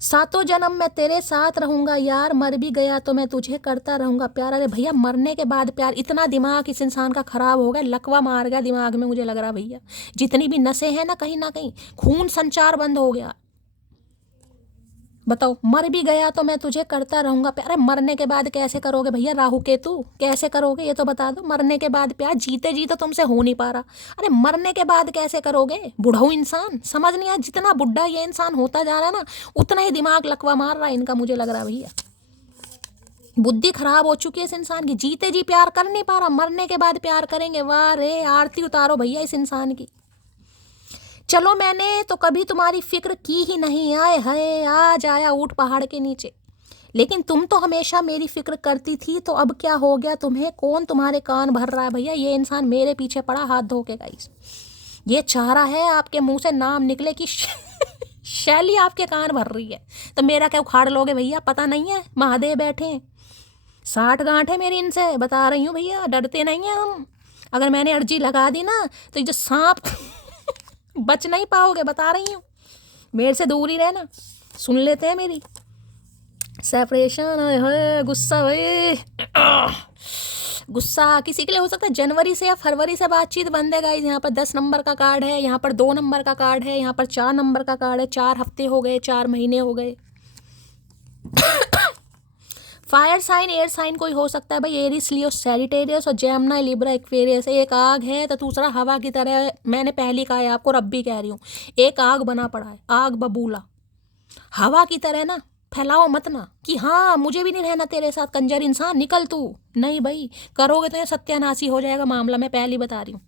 सातों जन्म मैं तेरे साथ रहूंगा यार, मर भी गया तो मैं तुझे करता रहूंगा प्यार। अरे भैया मरने के बाद प्यार, इतना दिमाग इस इंसान का खराब हो गया, लकवा मार गया दिमाग में, मुझे लग रहा भैया जितनी भी नसें हैं ना कहीं खून संचार बंद हो गया। बताओ, मर भी गया तो मैं तुझे करता रहूंगा प्यार। अरे मरने के बाद कैसे करोगे भैया, राहु केतु कैसे करोगे ये तो बता दो। मरने के बाद प्यार, जीते जी तो तुमसे हो नहीं पा रहा, अरे मरने के बाद कैसे करोगे? बुढ़ऊ इंसान, समझ नहीं आया, जितना बुढ़ा ये इंसान होता जा रहा है ना उतना ही दिमाग लकवा मार रहा है इनका, मुझे लग रहा भैया बुद्धि खराब हो चुकी है इस इंसान की। जीते जी प्यार कर नहीं पा रहा, मरने के बाद प्यार करेंगे, वाह रे आरती उतारो भैया इस इंसान की। चलो मैंने तो कभी तुम्हारी फिक्र की ही नहीं, आए हाय आज आया ऊंट पहाड़ के नीचे, लेकिन तुम तो हमेशा मेरी फिक्र करती थी, तो अब क्या हो गया तुम्हें, कौन तुम्हारे कान भर रहा है भैया? ये इंसान मेरे पीछे पड़ा हाथ धो के गाइस, ये चाह रहा है आपके मुंह से नाम निकले कि शैली आपके कान भर रही है, तो मेरा क्या उखाड़ लोगे भैया? पता नहीं है महादेव बैठे हैं, 60 गांठ है मेरी इनसे, बता रही हूँ भैया, डरते नहीं हैं हम। अगर मैंने अर्जी लगा दी ना तो ये जो सांप बच नहीं पाओगे, बता रही हूँ, मेरे से दूर ही रहना। सुन लेते हैं मेरी सेपरेशन, है गुस्सा भाई, गुस्सा किसी के लिए हो सकता है जनवरी से या फरवरी से बातचीत बंद है गाइस। यहाँ पर 10 नंबर का कार्ड है, यहाँ पर 2 नंबर का कार्ड है, यहाँ पर 4 नंबर का कार्ड है। 4 हफ्ते हो गए, 4 महीने हो गए। फायर साइन, एयर साइन कोई हो सकता है भाई, एरिस, लियो, सैजिटेरियस और जेमिनी, लिब्रा, एक्वेरियस। एक आग है तो दूसरा हवा की तरह, मैंने पहले कहा है आपको और अब भी कह रही हूँ, एक आग बना पड़ा है, आग बबूला, हवा की तरह ना फैलाओ मत ना कि हाँ मुझे भी नहीं रहना तेरे साथ, कंजर इंसान निकल तू, नहीं भाई करोगे तो ये सत्यानाशी हो जाएगा मामला, मैं पहले बता रही हूँ।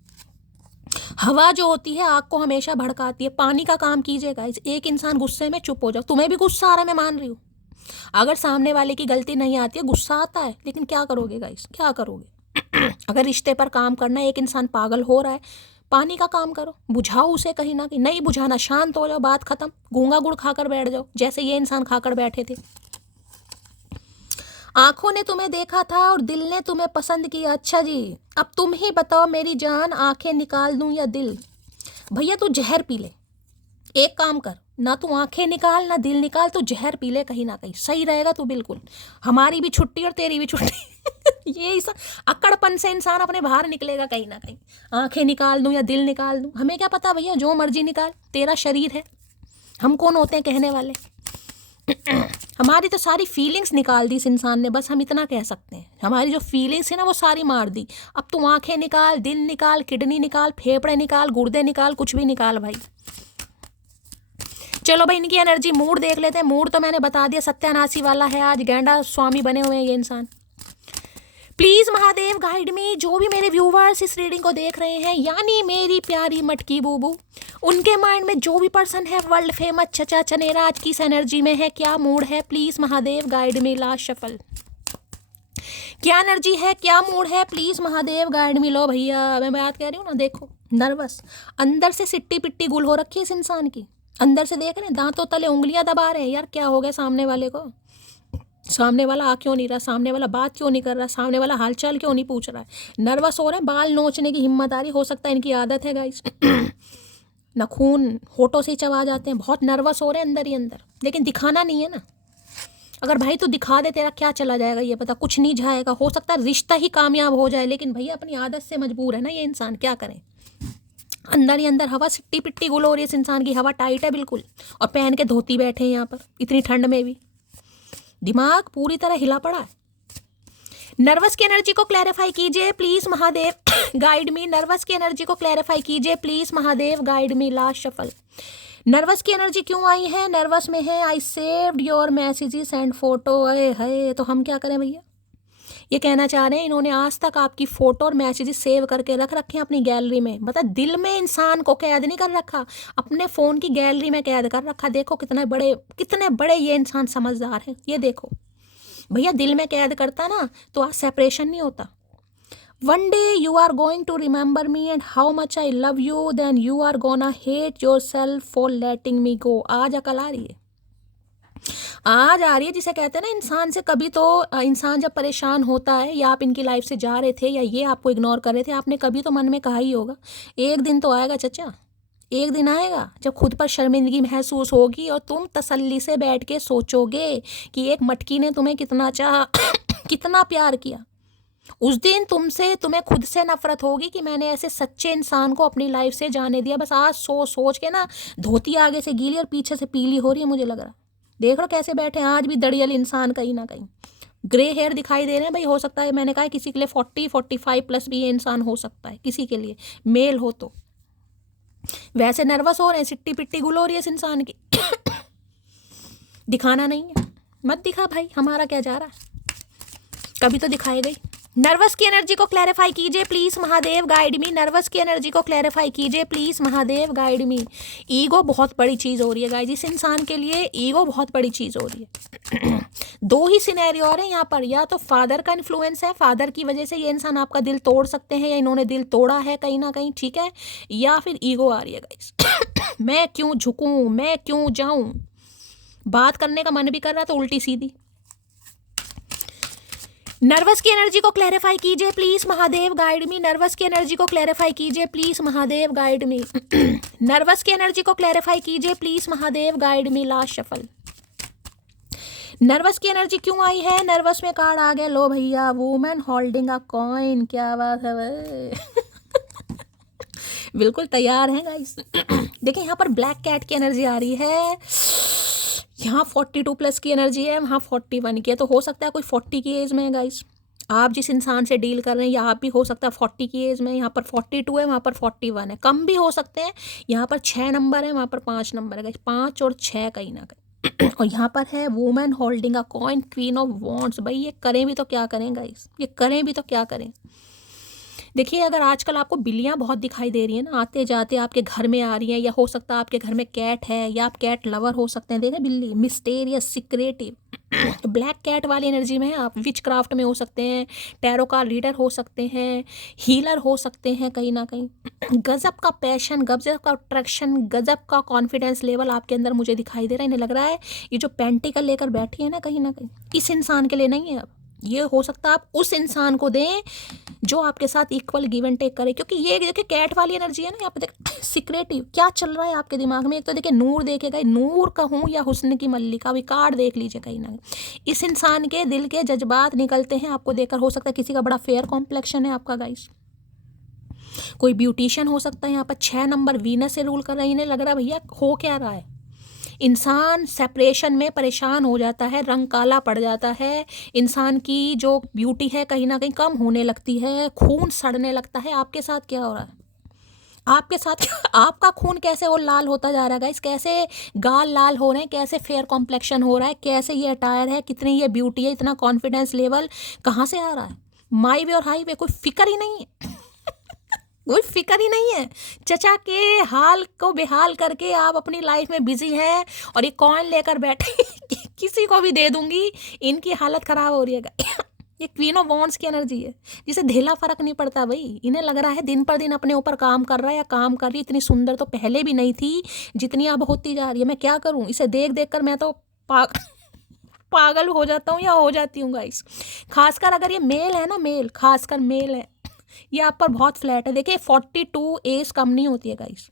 हवा जो होती है आग को हमेशा भड़काती है, पानी का काम कीजिएगा। एक इंसान गुस्से में चुप हो जाओ, तुम्हें भी गुस्सा आ रहा है मैं मान रही हूँ, अगर सामने वाले की गलती नहीं आती है गुस्सा आता है, लेकिन क्या करोगे गाइस, क्या करोगे? अगर रिश्ते पर काम करना है, एक इंसान पागल हो रहा है, पानी का काम करो, बुझाओ उसे कहीं ना कहीं, नहीं बुझाना शांत हो जाओ, बात खत्म, गूंगा गुड़ खाकर बैठ जाओ जैसे ये इंसान खाकर बैठे थे। आंखों ने तुम्हें देखा था और दिल ने तुम्हें पसंद किया, अच्छा जी अब तुम ही बताओ मेरी जान, आंखें निकाल दूं या दिल? भैया तू जहर पी ले, एक काम कर, ना तू आंखें निकाल ना दिल निकाल, तू जहर पी ले कहीं ना कहीं, सही रहेगा तू बिल्कुल, हमारी भी छुट्टी और तेरी भी छुट्टी ये इस अक्कड़पन से इंसान अपने बाहर निकलेगा कहीं ना कहीं। आंखें निकाल दूं या दिल निकाल दूं, हमें क्या पता भैया, जो मर्जी निकाल, तेरा शरीर है, हम कौन होते हैं कहने वाले हमारी तो सारी फीलिंग्स निकाल दी इस इंसान ने, बस हम इतना कह सकते हैं, हमारी जो फीलिंग्स है ना वो सारी मार दी। अब तू आंखें निकाल, दिल निकाल, किडनी निकाल, फेफड़े निकाल, गुर्दे निकाल, कुछ भी निकाल भाई। चलो भाई इनकी एनर्जी, मूड देख लेते हैं। मूड तो मैंने बता दिया सत्यानाशी वाला है, आज गैंडा स्वामी बने हुए हैं ये इंसान। प्लीज महादेव गाइड मी, जो भी मेरे व्यूवर्स इस रीडिंग को देख रहे हैं, यानी मेरी प्यारी मटकी बूबू, उनके माइंड में जो भी पर्सन है वर्ल्ड फेमस चचा चनेरा आज किस एनर्जी में है, क्या मूड है, please Mahadev guide me. Last shuffle, क्या एनर्जी है, क्या मूड है, प्लीज महादेव गाइड मी। लो भैया मैं बात कह रही हूँ ना, देखो नर्वस, अंदर से सिट्टी पिट्टी गुल हो रखी है इस इंसान की, अंदर से देख रहे हैं, दांतों तले उंगलियां दबा रहे हैं, यार क्या हो गया सामने वाले को, सामने वाला आ क्यों नहीं रहा, सामने वाला बात क्यों नहीं कर रहा, सामने वाला हालचाल क्यों नहीं पूछ रहा है, नर्वस हो रहे हैं, बाल नोचने की हिम्मत आ रही, हो सकता है इनकी आदत है गाइस ना, खून होठों से ही चबा जाते हैं, बहुत नर्वस हो रहे हैं अंदर ही अंदर, लेकिन दिखाना नहीं है ना, अगर भाई तू दिखा दे तेरा क्या चला जाएगा ये पता, कुछ नहीं जाएगा, हो सकता है रिश्ता ही कामयाब हो जाए, लेकिन भैया अपनी आदत से मजबूर है ना ये इंसान, क्या करें, अंदर ही अंदर हवा सिट्टी पिट्टी गुल हो रही है इस इंसान की, हवा टाइट है बिल्कुल, और पहन के धोती बैठे हैं यहाँ पर इतनी ठंड में भी, दिमाग पूरी तरह हिला पड़ा है। नर्वस की एनर्जी को क्लैरिफाई कीजिए please Mahadev guide me. Nervous की एनर्जी को क्लैरिफाई कीजिए please Mahadev guide me. Last shuffle. Nervous की एनर्जी क्यों आई है? नर्वस में है I saved your messages and photo. अरे है तो हम क्या करें भैया? ये कहना चाह रहे हैं इन्होंने आज तक आपकी फोटो और मैसेजेस सेव करके रख रखे हैं अपनी गैलरी में। मतलब दिल में इंसान को कैद नहीं कर रखा, अपने फ़ोन की गैलरी में कैद कर रखा। देखो कितने बड़े ये इंसान समझदार हैं। ये देखो भैया, दिल में कैद करता ना तो आज सेपरेशन नहीं होता। One day you are going to remember me and how much I love you, then you are gonna hate yourself for letting me go. आज अकल आ रही है, आज आ रही है। जिसे कहते हैं ना, इंसान से कभी तो इंसान जब परेशान होता है या आप इनकी लाइफ से जा रहे थे या ये आपको इग्नोर कर रहे थे, आपने कभी तो मन में कहा ही होगा एक दिन तो आएगा चचा, एक दिन आएगा जब खुद पर शर्मिंदगी महसूस होगी और तुम तसल्ली से बैठ के सोचोगे कि एक मटकी ने तुम्हें कितना चाहा कितना प्यार किया। उस दिन तुम्हें खुद से नफरत होगी कि मैंने ऐसे सच्चे इंसान को अपनी लाइफ से जाने दिया। बस आज सोच के ना धोती आगे से गीली और पीछे से पीली हो रही है मुझे लग रहा है। देख लो कैसे बैठे हैं आज भी दड़ियल इंसान, कहीं ना कहीं ग्रे हेयर दिखाई दे रहे हैं। भाई हो सकता है, मैंने कहा किसी के लिए 40-45 प्लस भी ये इंसान हो सकता है, किसी के लिए मेल हो तो। वैसे नर्वस हो रहे हैं, सिट्टी पिट्टी गुल हो रही है इस इंसान की दिखाना नहीं है, मत दिखा भाई, हमारा क्या जा रहा है, कभी तो दिखाएगा ही। नर्वस की एनर्जी को क्लैरिफाई कीजिए please Mahadev guide me. Nervous की एनर्जी को क्लैरिफाई कीजिए please Mahadev guide me. Ego बहुत बड़ी चीज़ हो रही है गाइस, इस इंसान के लिए ईगो बहुत बड़ी चीज़ हो रही है। दो ही सिनेरियो और हैं यहाँ पर, या तो फादर का इन्फ्लुएंस है, फादर की वजह से ये इंसान आपका दिल तोड़ सकते हैं या इन्होंने दिल तोड़ा है कहीं ना कहीं, ठीक है, या फिर ईगो आ रही है गाइस। मैं क्यों झुकूं, मैं क्यों जाऊं, बात करने का मन भी कर रहा तो उल्टी सीधी। नर्वस की एनर्जी को क्लैरिफाई कीजिए please Mahadev guide me. Nervous की एनर्जी को क्लैरिफाई कीजिए please Mahadev guide me. Nervous की एनर्जी को क्लैरिफाई कीजिए please Mahadev guide me. Last shuffle. Nervous की एनर्जी क्यों आई है? नर्वस में कार्ड आ गया, लो भैया, वुमेन होल्डिंग अ कॉइन। क्या बात है भाई बिल्कुल तैयार हैं गाइस। देखिए यहाँ पर ब्लैक कैट की एनर्जी आ रही है, यहाँ 42 प्लस की एनर्जी है, वहाँ 41 की है। तो हो सकता है कोई 40 की एज में है गाइस, आप जिस इंसान से डील कर रहे हैं, या आप भी हो सकता है 40 की एज में। यहाँ पर 42 है, वहाँ पर 41 है, कम भी हो सकते हैं। यहाँ पर 6 नंबर है, वहाँ पर 5 नंबर है गाइस, 5 और 6 कहीं ना कहीं। और यहाँ पर है women holding a coin, queen of wands. भाई ये करें भी तो क्या करें गाइस, ये करें भी तो क्या करें। देखिए अगर आजकल आपको बिल्लियाँ बहुत दिखाई दे रही है ना, आते जाते आपके घर में आ रही हैं, या हो सकता है आपके घर में कैट है, या आप कैट लवर हो सकते हैं। देखें बिल्ली मिस्टेरियस सिक्रेटिव ब्लैक कैट वाली एनर्जी में है आप। विच क्राफ्ट में हो सकते हैं, टैरो का रीडर हो सकते हैं, हीलर हो सकते हैं कहीं ना कहीं। गजब का पैशन, गजब का अट्रैक्शन, गजब का कॉन्फिडेंस लेवल आपके अंदर मुझे दिखाई दे रहा है। इन्हें लग रहा है ये जो पेंटिकल लेकर बैठी है ना, कहीं ना कहीं इस इंसान के लिए नहीं है। अब ये हो सकता है आप उस इंसान को दें जो आपके साथ इक्वल गिव एंड टेक करे, क्योंकि ये देखिए कैट वाली एनर्जी है ना यहाँ पे। देख सिक्रेटिव क्या चल रहा है आपके दिमाग में। एक तो देखिए नूर देखेगा, नूर कहूँ या हुस्न की मल्लिका, अभी कार्ड देख लीजिए कहीं ना कहीं। इस इंसान के दिल के जज्बात निकलते हैं आपको देखकर। हो सकता है किसी का बड़ा फेयर कॉम्प्लेक्शन है आपका गाइस, कोई ब्यूटिशियन हो सकता है। यहाँ पर 6 नंबर वीनस से रूल कर रहा है। इन्हें लग रहा है भैया हो क्या रहा है, इंसान सेपरेशन में परेशान हो जाता है, रंग काला पड़ जाता है, इंसान की जो ब्यूटी है कहीं ना कहीं कम होने लगती है, खून सड़ने लगता है। आपके साथ क्या हो रहा है? आपके साथ आपका खून कैसे वो लाल होता जा रहा है गाइस, कैसे गाल लाल हो रहे हैं, कैसे फेयर कॉम्प्लेक्शन हो रहा है, कैसे ये अटायर है, कितनी ये ब्यूटी है, इतना कॉन्फिडेंस लेवल कहाँ से आ रहा है? माई वे और हाई वे कोई फिक्र ही नहीं है कोई फिक्र ही नहीं है। चचा के हाल को बेहाल करके आप अपनी लाइफ में बिजी हैं और ये कॉइन लेकर बैठे किसी को भी दे दूंगी, इनकी हालत खराब हो रही है। ये क्वीन ऑफ वॉन्ड्स की एनर्जी है, जिसे ढेला फर्क नहीं पड़ता भाई। इन्हें लग रहा है दिन पर दिन अपने ऊपर काम कर रहा है या काम कर रही है। इतनी सुंदर तो पहले भी नहीं थी जितनी अब होती जा रही है। मैं क्या करूं, इसे देख देख कर मैं तो पागल हो जाता हूँ या हो जाती हूँ गाइस। खासकर अगर ये मेल है ना, मेल खासकर मेल है, ये आप पर बहुत फ्लैट है। देखिए 42 एज कम नहीं होती है गाइस।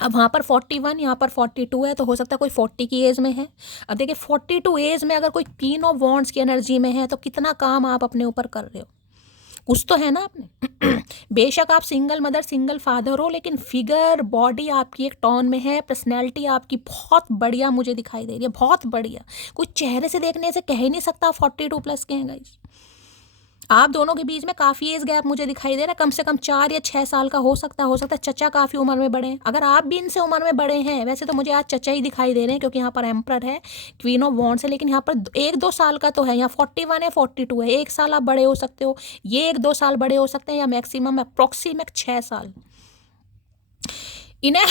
अब वहाँ पर 41, यहाँ पर 42 है, तो हो सकता है कोई 40 की एज में है। अब देखिए 42 एज में अगर कोई क्वीन ऑफ वॉन्ड्स की एनर्जी में है तो कितना काम आप अपने ऊपर कर रहे हो, कुछ तो है ना आपने। बेशक आप सिंगल मदर सिंगल फादर हो, लेकिन फिगर बॉडी आपकी एक टोन में है, पर्सनैलिटी आपकी बहुत बढ़िया मुझे दिखाई दे रही है, बहुत बढ़िया। कोई चेहरे से देखने से कह ही नहीं सकता 42 प्लस के हैं गाइस। आप दोनों के बीच में काफ़ी एज गैप मुझे दिखाई दे रहा है, कम से कम 4 या 6 साल का हो सकता है। चचा काफ़ी उम्र में बड़े हैं, अगर आप भी इनसे उम्र में बड़े हैं। वैसे तो मुझे आज चचा ही दिखाई दे रहे हैं क्योंकि यहाँ पर एम्प्रर है, क्वीन ऑफ वॉन्ड्स है, लेकिन यहाँ पर 1-2 साल का तो है। यहाँ 41 है, 42 है, 1 साल आप बड़े हो सकते हो, ये 1-2 साल बड़े हो सकते हैं, या मैक्सिमम अप्रोक्सीमेट 6 साल। इन्हें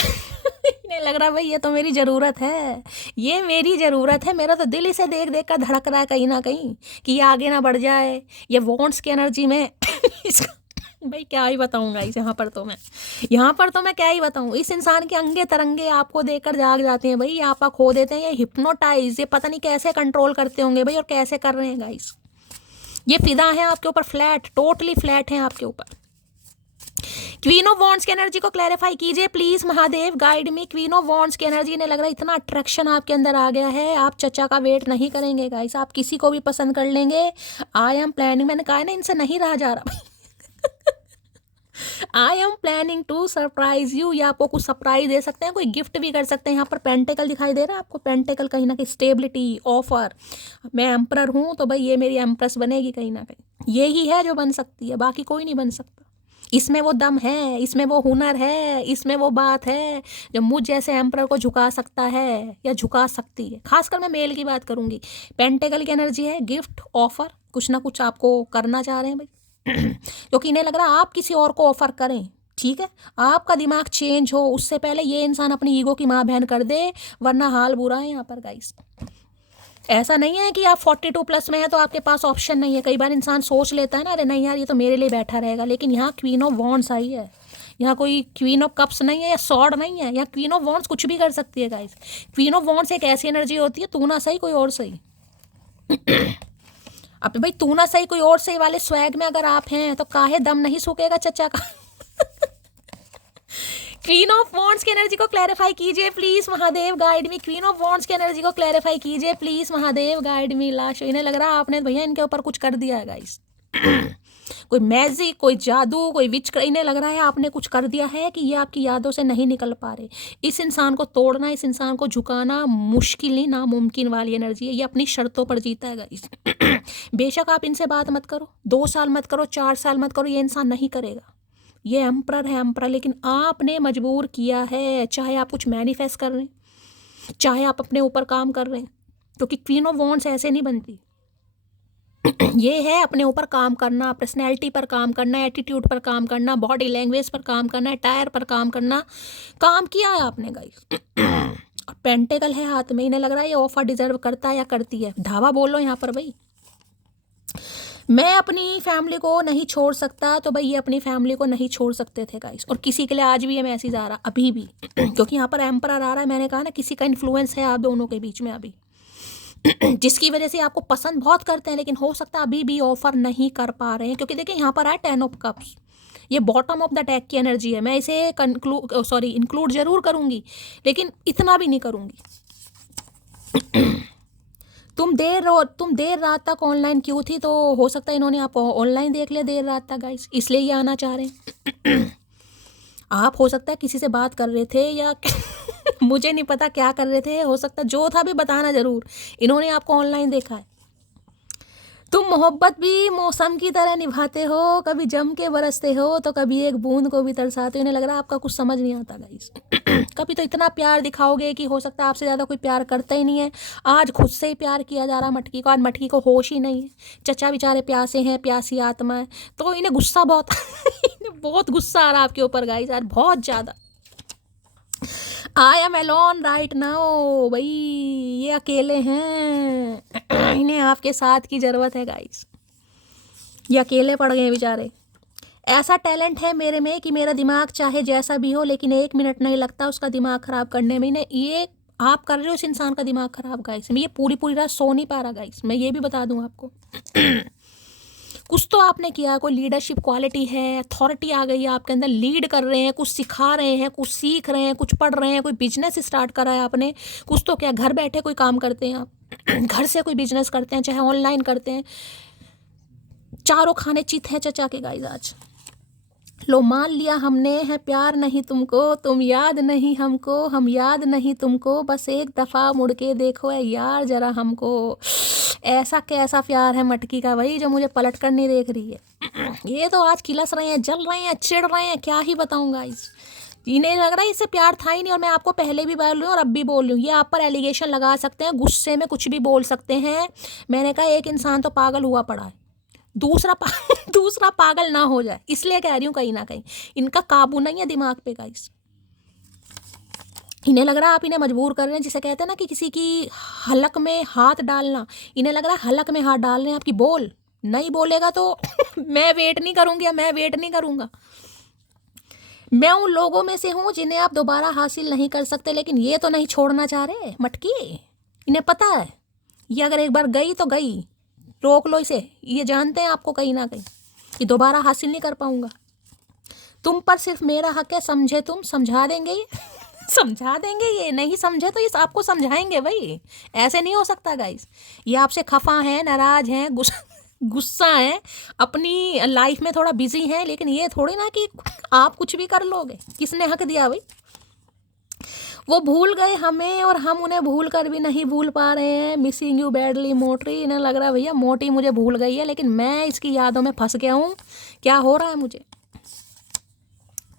इन्हें लग रहा है भाई ये तो मेरी ज़रूरत है, ये मेरी ज़रूरत है। मेरा तो दिल इसे देख देख कर धड़क रहा है कहीं ना कहीं कि ये आगे ना बढ़ जाए, ये वॉन्ट्स की एनर्जी में इसका भाई क्या ही बताऊंगा इस यहाँ पर तो मैं क्या ही बताऊं। इस इंसान के अंगे तरंगे आपको देखकर जाग जाते हैं भाई, ये आपा खो देते हैं, ये हिप्नोटाइज, ये पता नहीं कैसे कंट्रोल करते होंगे भाई, और कैसे कर रहे हैं गाइस। ये फिदा है आपके ऊपर, फ्लैट, टोटली फ्लैट है आपके ऊपर। क्वीन ऑफ वॉन्ड्स की एनर्जी को क्लैरिफाई कीजिए please Mahadev, guide me. Queen of wands की एनर्जी ने लग रहा है इतना अट्रैक्शन आपके अंदर आ गया है, आप चचा का वेट नहीं करेंगे गाइस, आप किसी को भी पसंद कर लेंगे। आई एम प्लानिंग, मैंने कहा ना इनसे नहीं रहा जा रहा I am planning to surprise you, या आपको कुछ सरप्राइज दे सकते हैं, कोई गिफ्ट भी कर सकते हैं। यहाँ पर पेंटेकल दिखाई दे रहा है आपको, पेंटेकल कहीं ना कहीं स्टेबिलिटी, ऑफर। मैं एम्प्रर हूँ तो भाई ये मेरी एम्प्रेस बनेगी कहीं ना कहीं, यही है जो बन सकती है, बाकी कोई नहीं बन सकता। इसमें वो दम है, इसमें वो हुनर है, इसमें वो बात है जो मुझ जैसे एम्प्रर को झुका सकता है या झुका सकती है। खासकर मैं मेल की बात करूंगी। पेंटेकल की एनर्जी है, गिफ्ट, ऑफर, कुछ ना कुछ आपको करना चाह रहे हैं भाई क्योंकि इन्हें लग रहा है आप किसी और को ऑफर करें, ठीक है, आपका दिमाग चेंज हो उससे पहले ये इंसान अपनी ईगो की माँ बहन कर दे, वरना हाल बुरा है यहाँ पर गाइस। ऐसा नहीं है कि आप 42 प्लस में है तो आपके पास ऑप्शन नहीं है। कई बार इंसान सोच लेता है ना, अरे नहीं यार ये तो मेरे लिए बैठा रहेगा, लेकिन यहाँ क्वीन ऑफ वॉन्ड्स आई है, यहाँ कोई क्वीन ऑफ कप्स नहीं है या सॉर्ड नहीं है, यहाँ क्वीन ऑफ वॉन्ड्स कुछ भी कर सकती है गाइस। क्वीन ऑफ वॉन्ड्स एक ऐसी एनर्जी होती है, तू ना सही कोई और सही अब भाई तू ना सही कोई और सही वाले स्वैग में अगर आप हैं तो काहे दम नहीं सूखेगा चचा का क्वीन ऑफ वॉन्ड्स की एनर्जी को क्लैरिफाई कीजिए please Mahadev, guide me. Queen of wands की एनर्जी को क्लैरिफाई कीजिए प्लीज महादेव, गाइड मी। लाश इन्हें लग रहा है आपने भैया इनके ऊपर कुछ कर दिया है गाइस कोई मैजिक, कोई जादू, कोई विच, इन्हें लग रहा है आपने कुछ कर दिया है कि ये आपकी यादों से नहीं निकल पा रहे। इस इंसान को तोड़ना, इस इंसान को झुकाना मुश्किल नहीं, नामुमकिन वाली एनर्जी है। ये अपनी शर्तों पर जीता है गाइस बेशक आप इनसे बात मत करो, 2 साल मत करो, 4 साल मत करो, ये इंसान नहीं करेगा। ये एम्प्रर है, एम्प्रर, लेकिन आपने मजबूर किया है। चाहे आप कुछ मैनिफेस्ट कर रहे हैं, चाहे आप अपने ऊपर काम कर रहे हैं, क्योंकि क्वीन ऑफ वॉन्ड्स ऐसे नहीं बनती ये है अपने ऊपर काम करना, पर्सनैलिटी पर काम करना, एटीट्यूड पर काम करना, बॉडी लैंग्वेज पर काम करना, टायर पर काम करना। काम किया है आपने गाइस और पेंटेकल है हाथ में, इन्हें लग रहा है ये ऑफर डिजर्व करता है या करती है। धावा बोलो यहाँ पर भाई, मैं अपनी फैमिली को नहीं छोड़ सकता, तो भाई ये अपनी फैमिली को नहीं छोड़ सकते थे गाइस। और किसी के लिए आज भी ये मैसेज आ रहा, अभी भी क्योंकि यहाँ पर एम्परर आ रहा है, मैंने कहा ना किसी का इन्फ्लुएंस है आप दोनों के बीच में अभी जिसकी वजह से आपको पसंद बहुत करते हैं, लेकिन हो सकता है अभी भी ऑफर नहीं कर पा रहे हैं। क्योंकि देखिए यहाँ पर है 10 ऑफ कप्स, ये बॉटम ऑफ द टैग की एनर्जी है। मैं इसे इंक्लूड जरूर करूँगी, लेकिन इतना भी नहीं करूँगी तुम देर रात तक ऑनलाइन क्यों थी, तो हो सकता है इन्होंने आपको ऑनलाइन देख लिया देर रात तक गाइस, इसलिए ये आना चाह रहे हैं आप हो सकता है किसी से बात कर रहे थे या मुझे नहीं पता क्या कर रहे थे, हो सकता जो था भी बताना जरूर, इन्होंने आपको ऑनलाइन देखा है। तुम मोहब्बत भी मौसम की तरह निभाते हो, कभी जम के बरसते हो तो कभी एक बूंद को भी तरसाते हो। इन्हें लग रहा है आपका कुछ समझ नहीं आता गाइस कभी तो इतना प्यार दिखाओगे कि हो सकता है आपसे ज़्यादा कोई प्यार करता ही नहीं है। आज खुद से ही प्यार किया जा रहा मटकी को, आज मटकी को होश ही नहीं है। चचा बेचारे प्यासे हैं, प्यासी आत्मा है, तो इन्हें गुस्सा बहुत इन्हें बहुत गुस्सा आ रहा है आपके ऊपर गाइस, आज बहुत ज़्यादा। I am alone right now, भाई ये अकेले हैं इन्हें आपके साथ की ज़रूरत है गाइस, ये अकेले पड़ गए हैं बेचारे। ऐसा टैलेंट है मेरे में कि मेरा दिमाग चाहे जैसा भी हो, लेकिन 1 मिनट नहीं लगता उसका दिमाग ख़राब करने में। इन्हें ये आप कर रहे हो इस इंसान का दिमाग ख़राब गाइस, मैं ये पूरी रात सो नहीं पा रहा गाइस, मैं ये भी बता दूँ आपको कुछ तो आपने किया, कोई लीडरशिप क्वालिटी है, अथॉरिटी आ गई है आपके अंदर, लीड कर रहे हैं, कुछ सिखा रहे हैं, कुछ सीख रहे हैं, कुछ पढ़ रहे हैं, कोई बिजनेस स्टार्ट करा है आपने, कुछ तो क्या घर बैठे कोई काम करते हैं आप घर से कोई बिजनेस करते हैं, चाहे ऑनलाइन करते हैं। चारों खाने चित हैं चचा के गाइस आज। लो मान लिया हमने है प्यार नहीं तुमको, तुम याद नहीं हमको, हम याद नहीं तुमको, बस एक दफ़ा मुड़ के देखो है यार जरा हमको। ऐसा कैसा प्यार है मटकी का भाई जो मुझे पलट कर नहीं देख रही है। ये तो आज खिलस रहे हैं, जल रहे हैं, चिढ़ रहे हैं, क्या ही बताऊँ गाइस। इन्हें लग रहा है इससे प्यार था ही नहीं, और मैं आपको पहले भी बोल रही हूँ और अब भी बोल रही हूँ, ये आप पर एलिगेशन लगा सकते हैं, गुस्से में कुछ भी बोल सकते हैं। मैंने कहा एक इंसान तो पागल हुआ पड़ा है, दूसरा पागल ना हो जाए, इसलिए कह रही हूँ। कहीं ना कहीं इनका काबू नहीं है दिमाग पे गाइस। इन्हें लग रहा है आप इन्हें मजबूर कर रहे हैं, जिसे कहते हैं ना कि किसी की हलक में हाथ डालना। इन्हें लग रहा है हलक में हाथ डाल रहे हैं आपकी। बोल, नहीं बोलेगा तो मैं वेट नहीं करूँगी, मैं वेट नहीं करूँगा। मैं उन लोगों में से हूँ जिन्हें आप दोबारा हासिल नहीं कर सकते, लेकिन ये तो नहीं छोड़ना चाह रहे मटकी। इन्हें पता है ये अगर एक बार गई तो गई, रोक लो इसे। ये जानते हैं आपको कहीं ना कहीं कि दोबारा हासिल नहीं कर पाऊंगा। तुम पर सिर्फ मेरा हक है, समझे तुम, समझा देंगे ये समझा देंगे ये, नहीं समझे तो ये आपको समझाएंगे भाई। ऐसे नहीं हो सकता गाइस। ये आपसे खफा हैं, नाराज हैं, गुस्सा है, अपनी लाइफ में थोड़ा बिजी है, लेकिन ये थोड़ी ना कि आप कुछ भी कर लोगे। किसने हक दिया भाई? वो भूल गए हमें और हम उन्हें भूल कर भी नहीं भूल पा रहे हैं। मिसिंग यू बैडली मोटी। इन्हें लग रहा है भैया मोटी मुझे भूल गई है, लेकिन मैं इसकी यादों में फंस गया हूँ। क्या हो रहा है मुझे?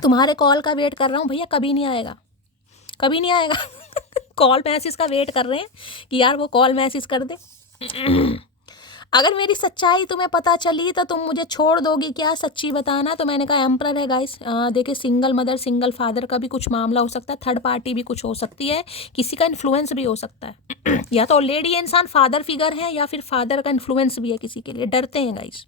तुम्हारे कॉल का वेट कर रहा हूँ भैया, कभी नहीं आएगा, कभी नहीं आएगा। कॉल मैसेज का वेट कर रहे हैं कि यार वो कॉल मैसेज कर दे। अगर मेरी सच्चाई तुम्हें पता चली तो तुम मुझे छोड़ दोगी क्या? सच्ची बताना। तो मैंने कहा एम्परर है गाइस। देखिए सिंगल मदर सिंगल फादर का भी कुछ मामला हो सकता है, थर्ड पार्टी भी कुछ हो सकती है, किसी का इन्फ्लुएंस भी हो सकता है। या तो ऑलरेडी ये इंसान फादर फिगर है या फिर फादर का इन्फ्लुएंस भी है किसी के लिए। डरते हैं गाइस।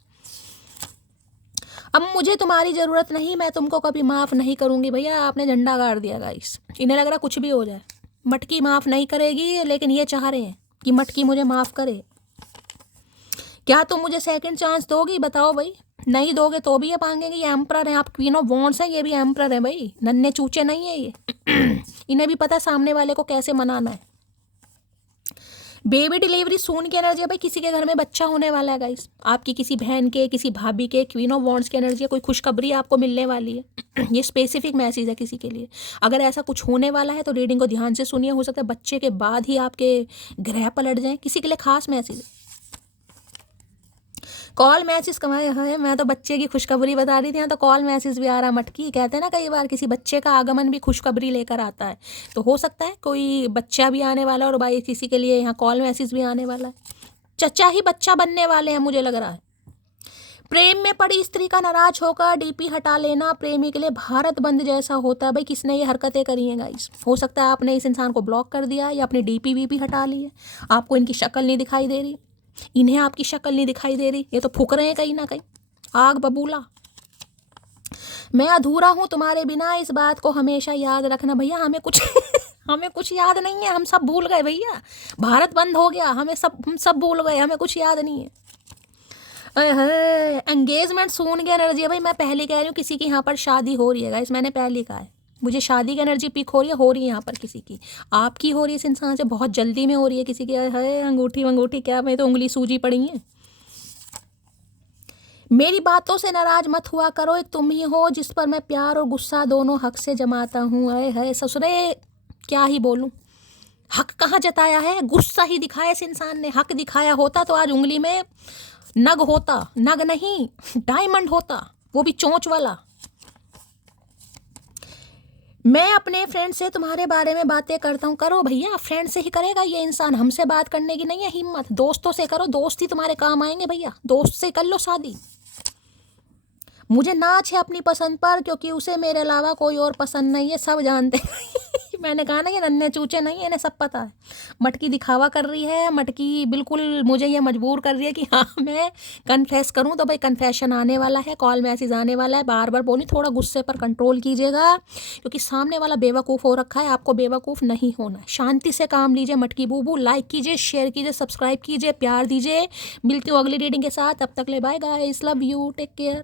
अब मुझे तुम्हारी ज़रूरत नहीं, मैं तुमको कभी माफ़ नहीं करूँगी। भैया आपने झंडा गाड़ दिया गाइस। इन्हें लग रहा कुछ भी हो जाए, मटकी माफ़ नहीं करेगी, लेकिन ये चाह रहे हैं कि मटकी मुझे माफ़ करे। क्या तुम मुझे सेकंड चांस दोगी? बताओ भाई। नहीं दोगे तो भी ये मांगेंगे। ये एम्परर है, आप क्वीन ऑफ वॉन्ड्स हैं, ये भी एम्परर है भाई, नन्हे चूचे नहीं है ये। इन्हें भी पता है सामने वाले को कैसे मनाना है। बेबी डिलीवरी सून की एनर्जी है भाई, किसी के घर में बच्चा होने वाला है गाइस। आपकी किसी बहन के, किसी भाभी के, क्वीन ऑफ वॉन्ड्स की एनर्जी है, कोई खुशखबरी आपको मिलने वाली है। ये स्पेसिफिक मैसेज है किसी के लिए। अगर ऐसा कुछ होने वाला है तो रीडिंग को ध्यान से सुनिए, हो सकता है बच्चे के बाद ही आपके ग्रह पलट जाए। किसी के लिए खास मैसेज है। कॉल मैसेज कमाए है, मैं तो बच्चे की खुशखबरी बता रही थी, यहाँ तो कॉल मैसेज भी आ रहा। मटकी कहते हैं ना कई बार किसी बच्चे का आगमन भी खुशखबरी लेकर आता है, तो हो सकता है कोई बच्चा भी आने वाला है और भाई किसी के लिए यहाँ कॉल मैसेज भी आने वाला है। चचा ही बच्चा बनने वाले हैं मुझे लग रहा है। प्रेम में पड़ी स्त्री का नाराज होकर डीपी हटा लेना प्रेमी के लिए भारत बंद जैसा होता है। भाई किसने ये हरकतें करी हैं गाइस? हो सकता है आपने इस इंसान को ब्लॉक कर दिया या अपनी डीपी वीपी हटा ली है, आपको इनकी शक्ल नहीं दिखाई दे रही, इन्हें आपकी शक्ल नहीं दिखाई दे रही। ये तो फूक रहे हैं कहीं ना कहीं आग बबूला। मैं अधूरा हूँ तुम्हारे बिना, इस बात को हमेशा याद रखना। भैया हमें कुछ हमें कुछ याद नहीं है, हम सब भूल गए भैया। भारत बंद हो गया, हम सब भूल गए, हमें कुछ याद नहीं है। एंगेजमेंट सून की एनर्जी है भाई। मैं पहले कह रही हूँ किसी की यहाँ पर शादी हो रही है गाइस, मैंने पहले कहा है मुझे शादी की एनर्जी पिक हो रही है यहाँ पर किसी की। आपकी हो रही है इस इंसान से, बहुत जल्दी में हो रही है किसी की। है अंगूठी वंगूठी क्या, मैं तो उंगली सूजी पड़ी है। मेरी बातों से नाराज मत हुआ करो, एक तुम ही हो जिस पर मैं प्यार और गुस्सा दोनों हक से जमाता हूँ। है ससुरे क्या ही बोलूँ, हक कहाँ जताया है, गुस्सा ही दिखाया इस इंसान ने। हक दिखाया होता तो आज उंगली में नग होता, नग नहीं डायमंड होता, वो भी चोंच वाला। मैं अपने फ्रेंड से तुम्हारे बारे में बातें करता हूँ। करो भैया, फ्रेंड से ही करेगा ये इंसान, हमसे बात करने की नहीं है हिम्मत। दोस्तों से करो, दोस्त ही तुम्हारे काम आएंगे भैया, दोस्त से कर लो शादी। मुझे नाच है अपनी पसंद पर, क्योंकि उसे मेरे अलावा कोई और पसंद नहीं है, सब जानते हैं। मैंने कहा ना ये नन्हे चूचे नहीं है, इन्हें सब पता है। मटकी दिखावा कर रही है, मटकी बिल्कुल मुझे ये मजबूर कर रही है कि हाँ मैं कन्फेस करूँ। तो भाई कन्फेशन आने वाला है, कॉल मैसेज आने वाला है। बार बार बोली थोड़ा गुस्से पर कंट्रोल कीजिएगा, क्योंकि सामने वाला बेवकूफ़ हो रखा है, आपको बेवकूफ़ नहीं होना है। शांति से काम लीजिए मटकी बूबू। लाइक कीजिए, शेयर कीजिए, सब्सक्राइब कीजिए, प्यार दीजिए। मिलती हूँ अगली रीडिंग के साथ, तब तक ले bye guys, love you, take care.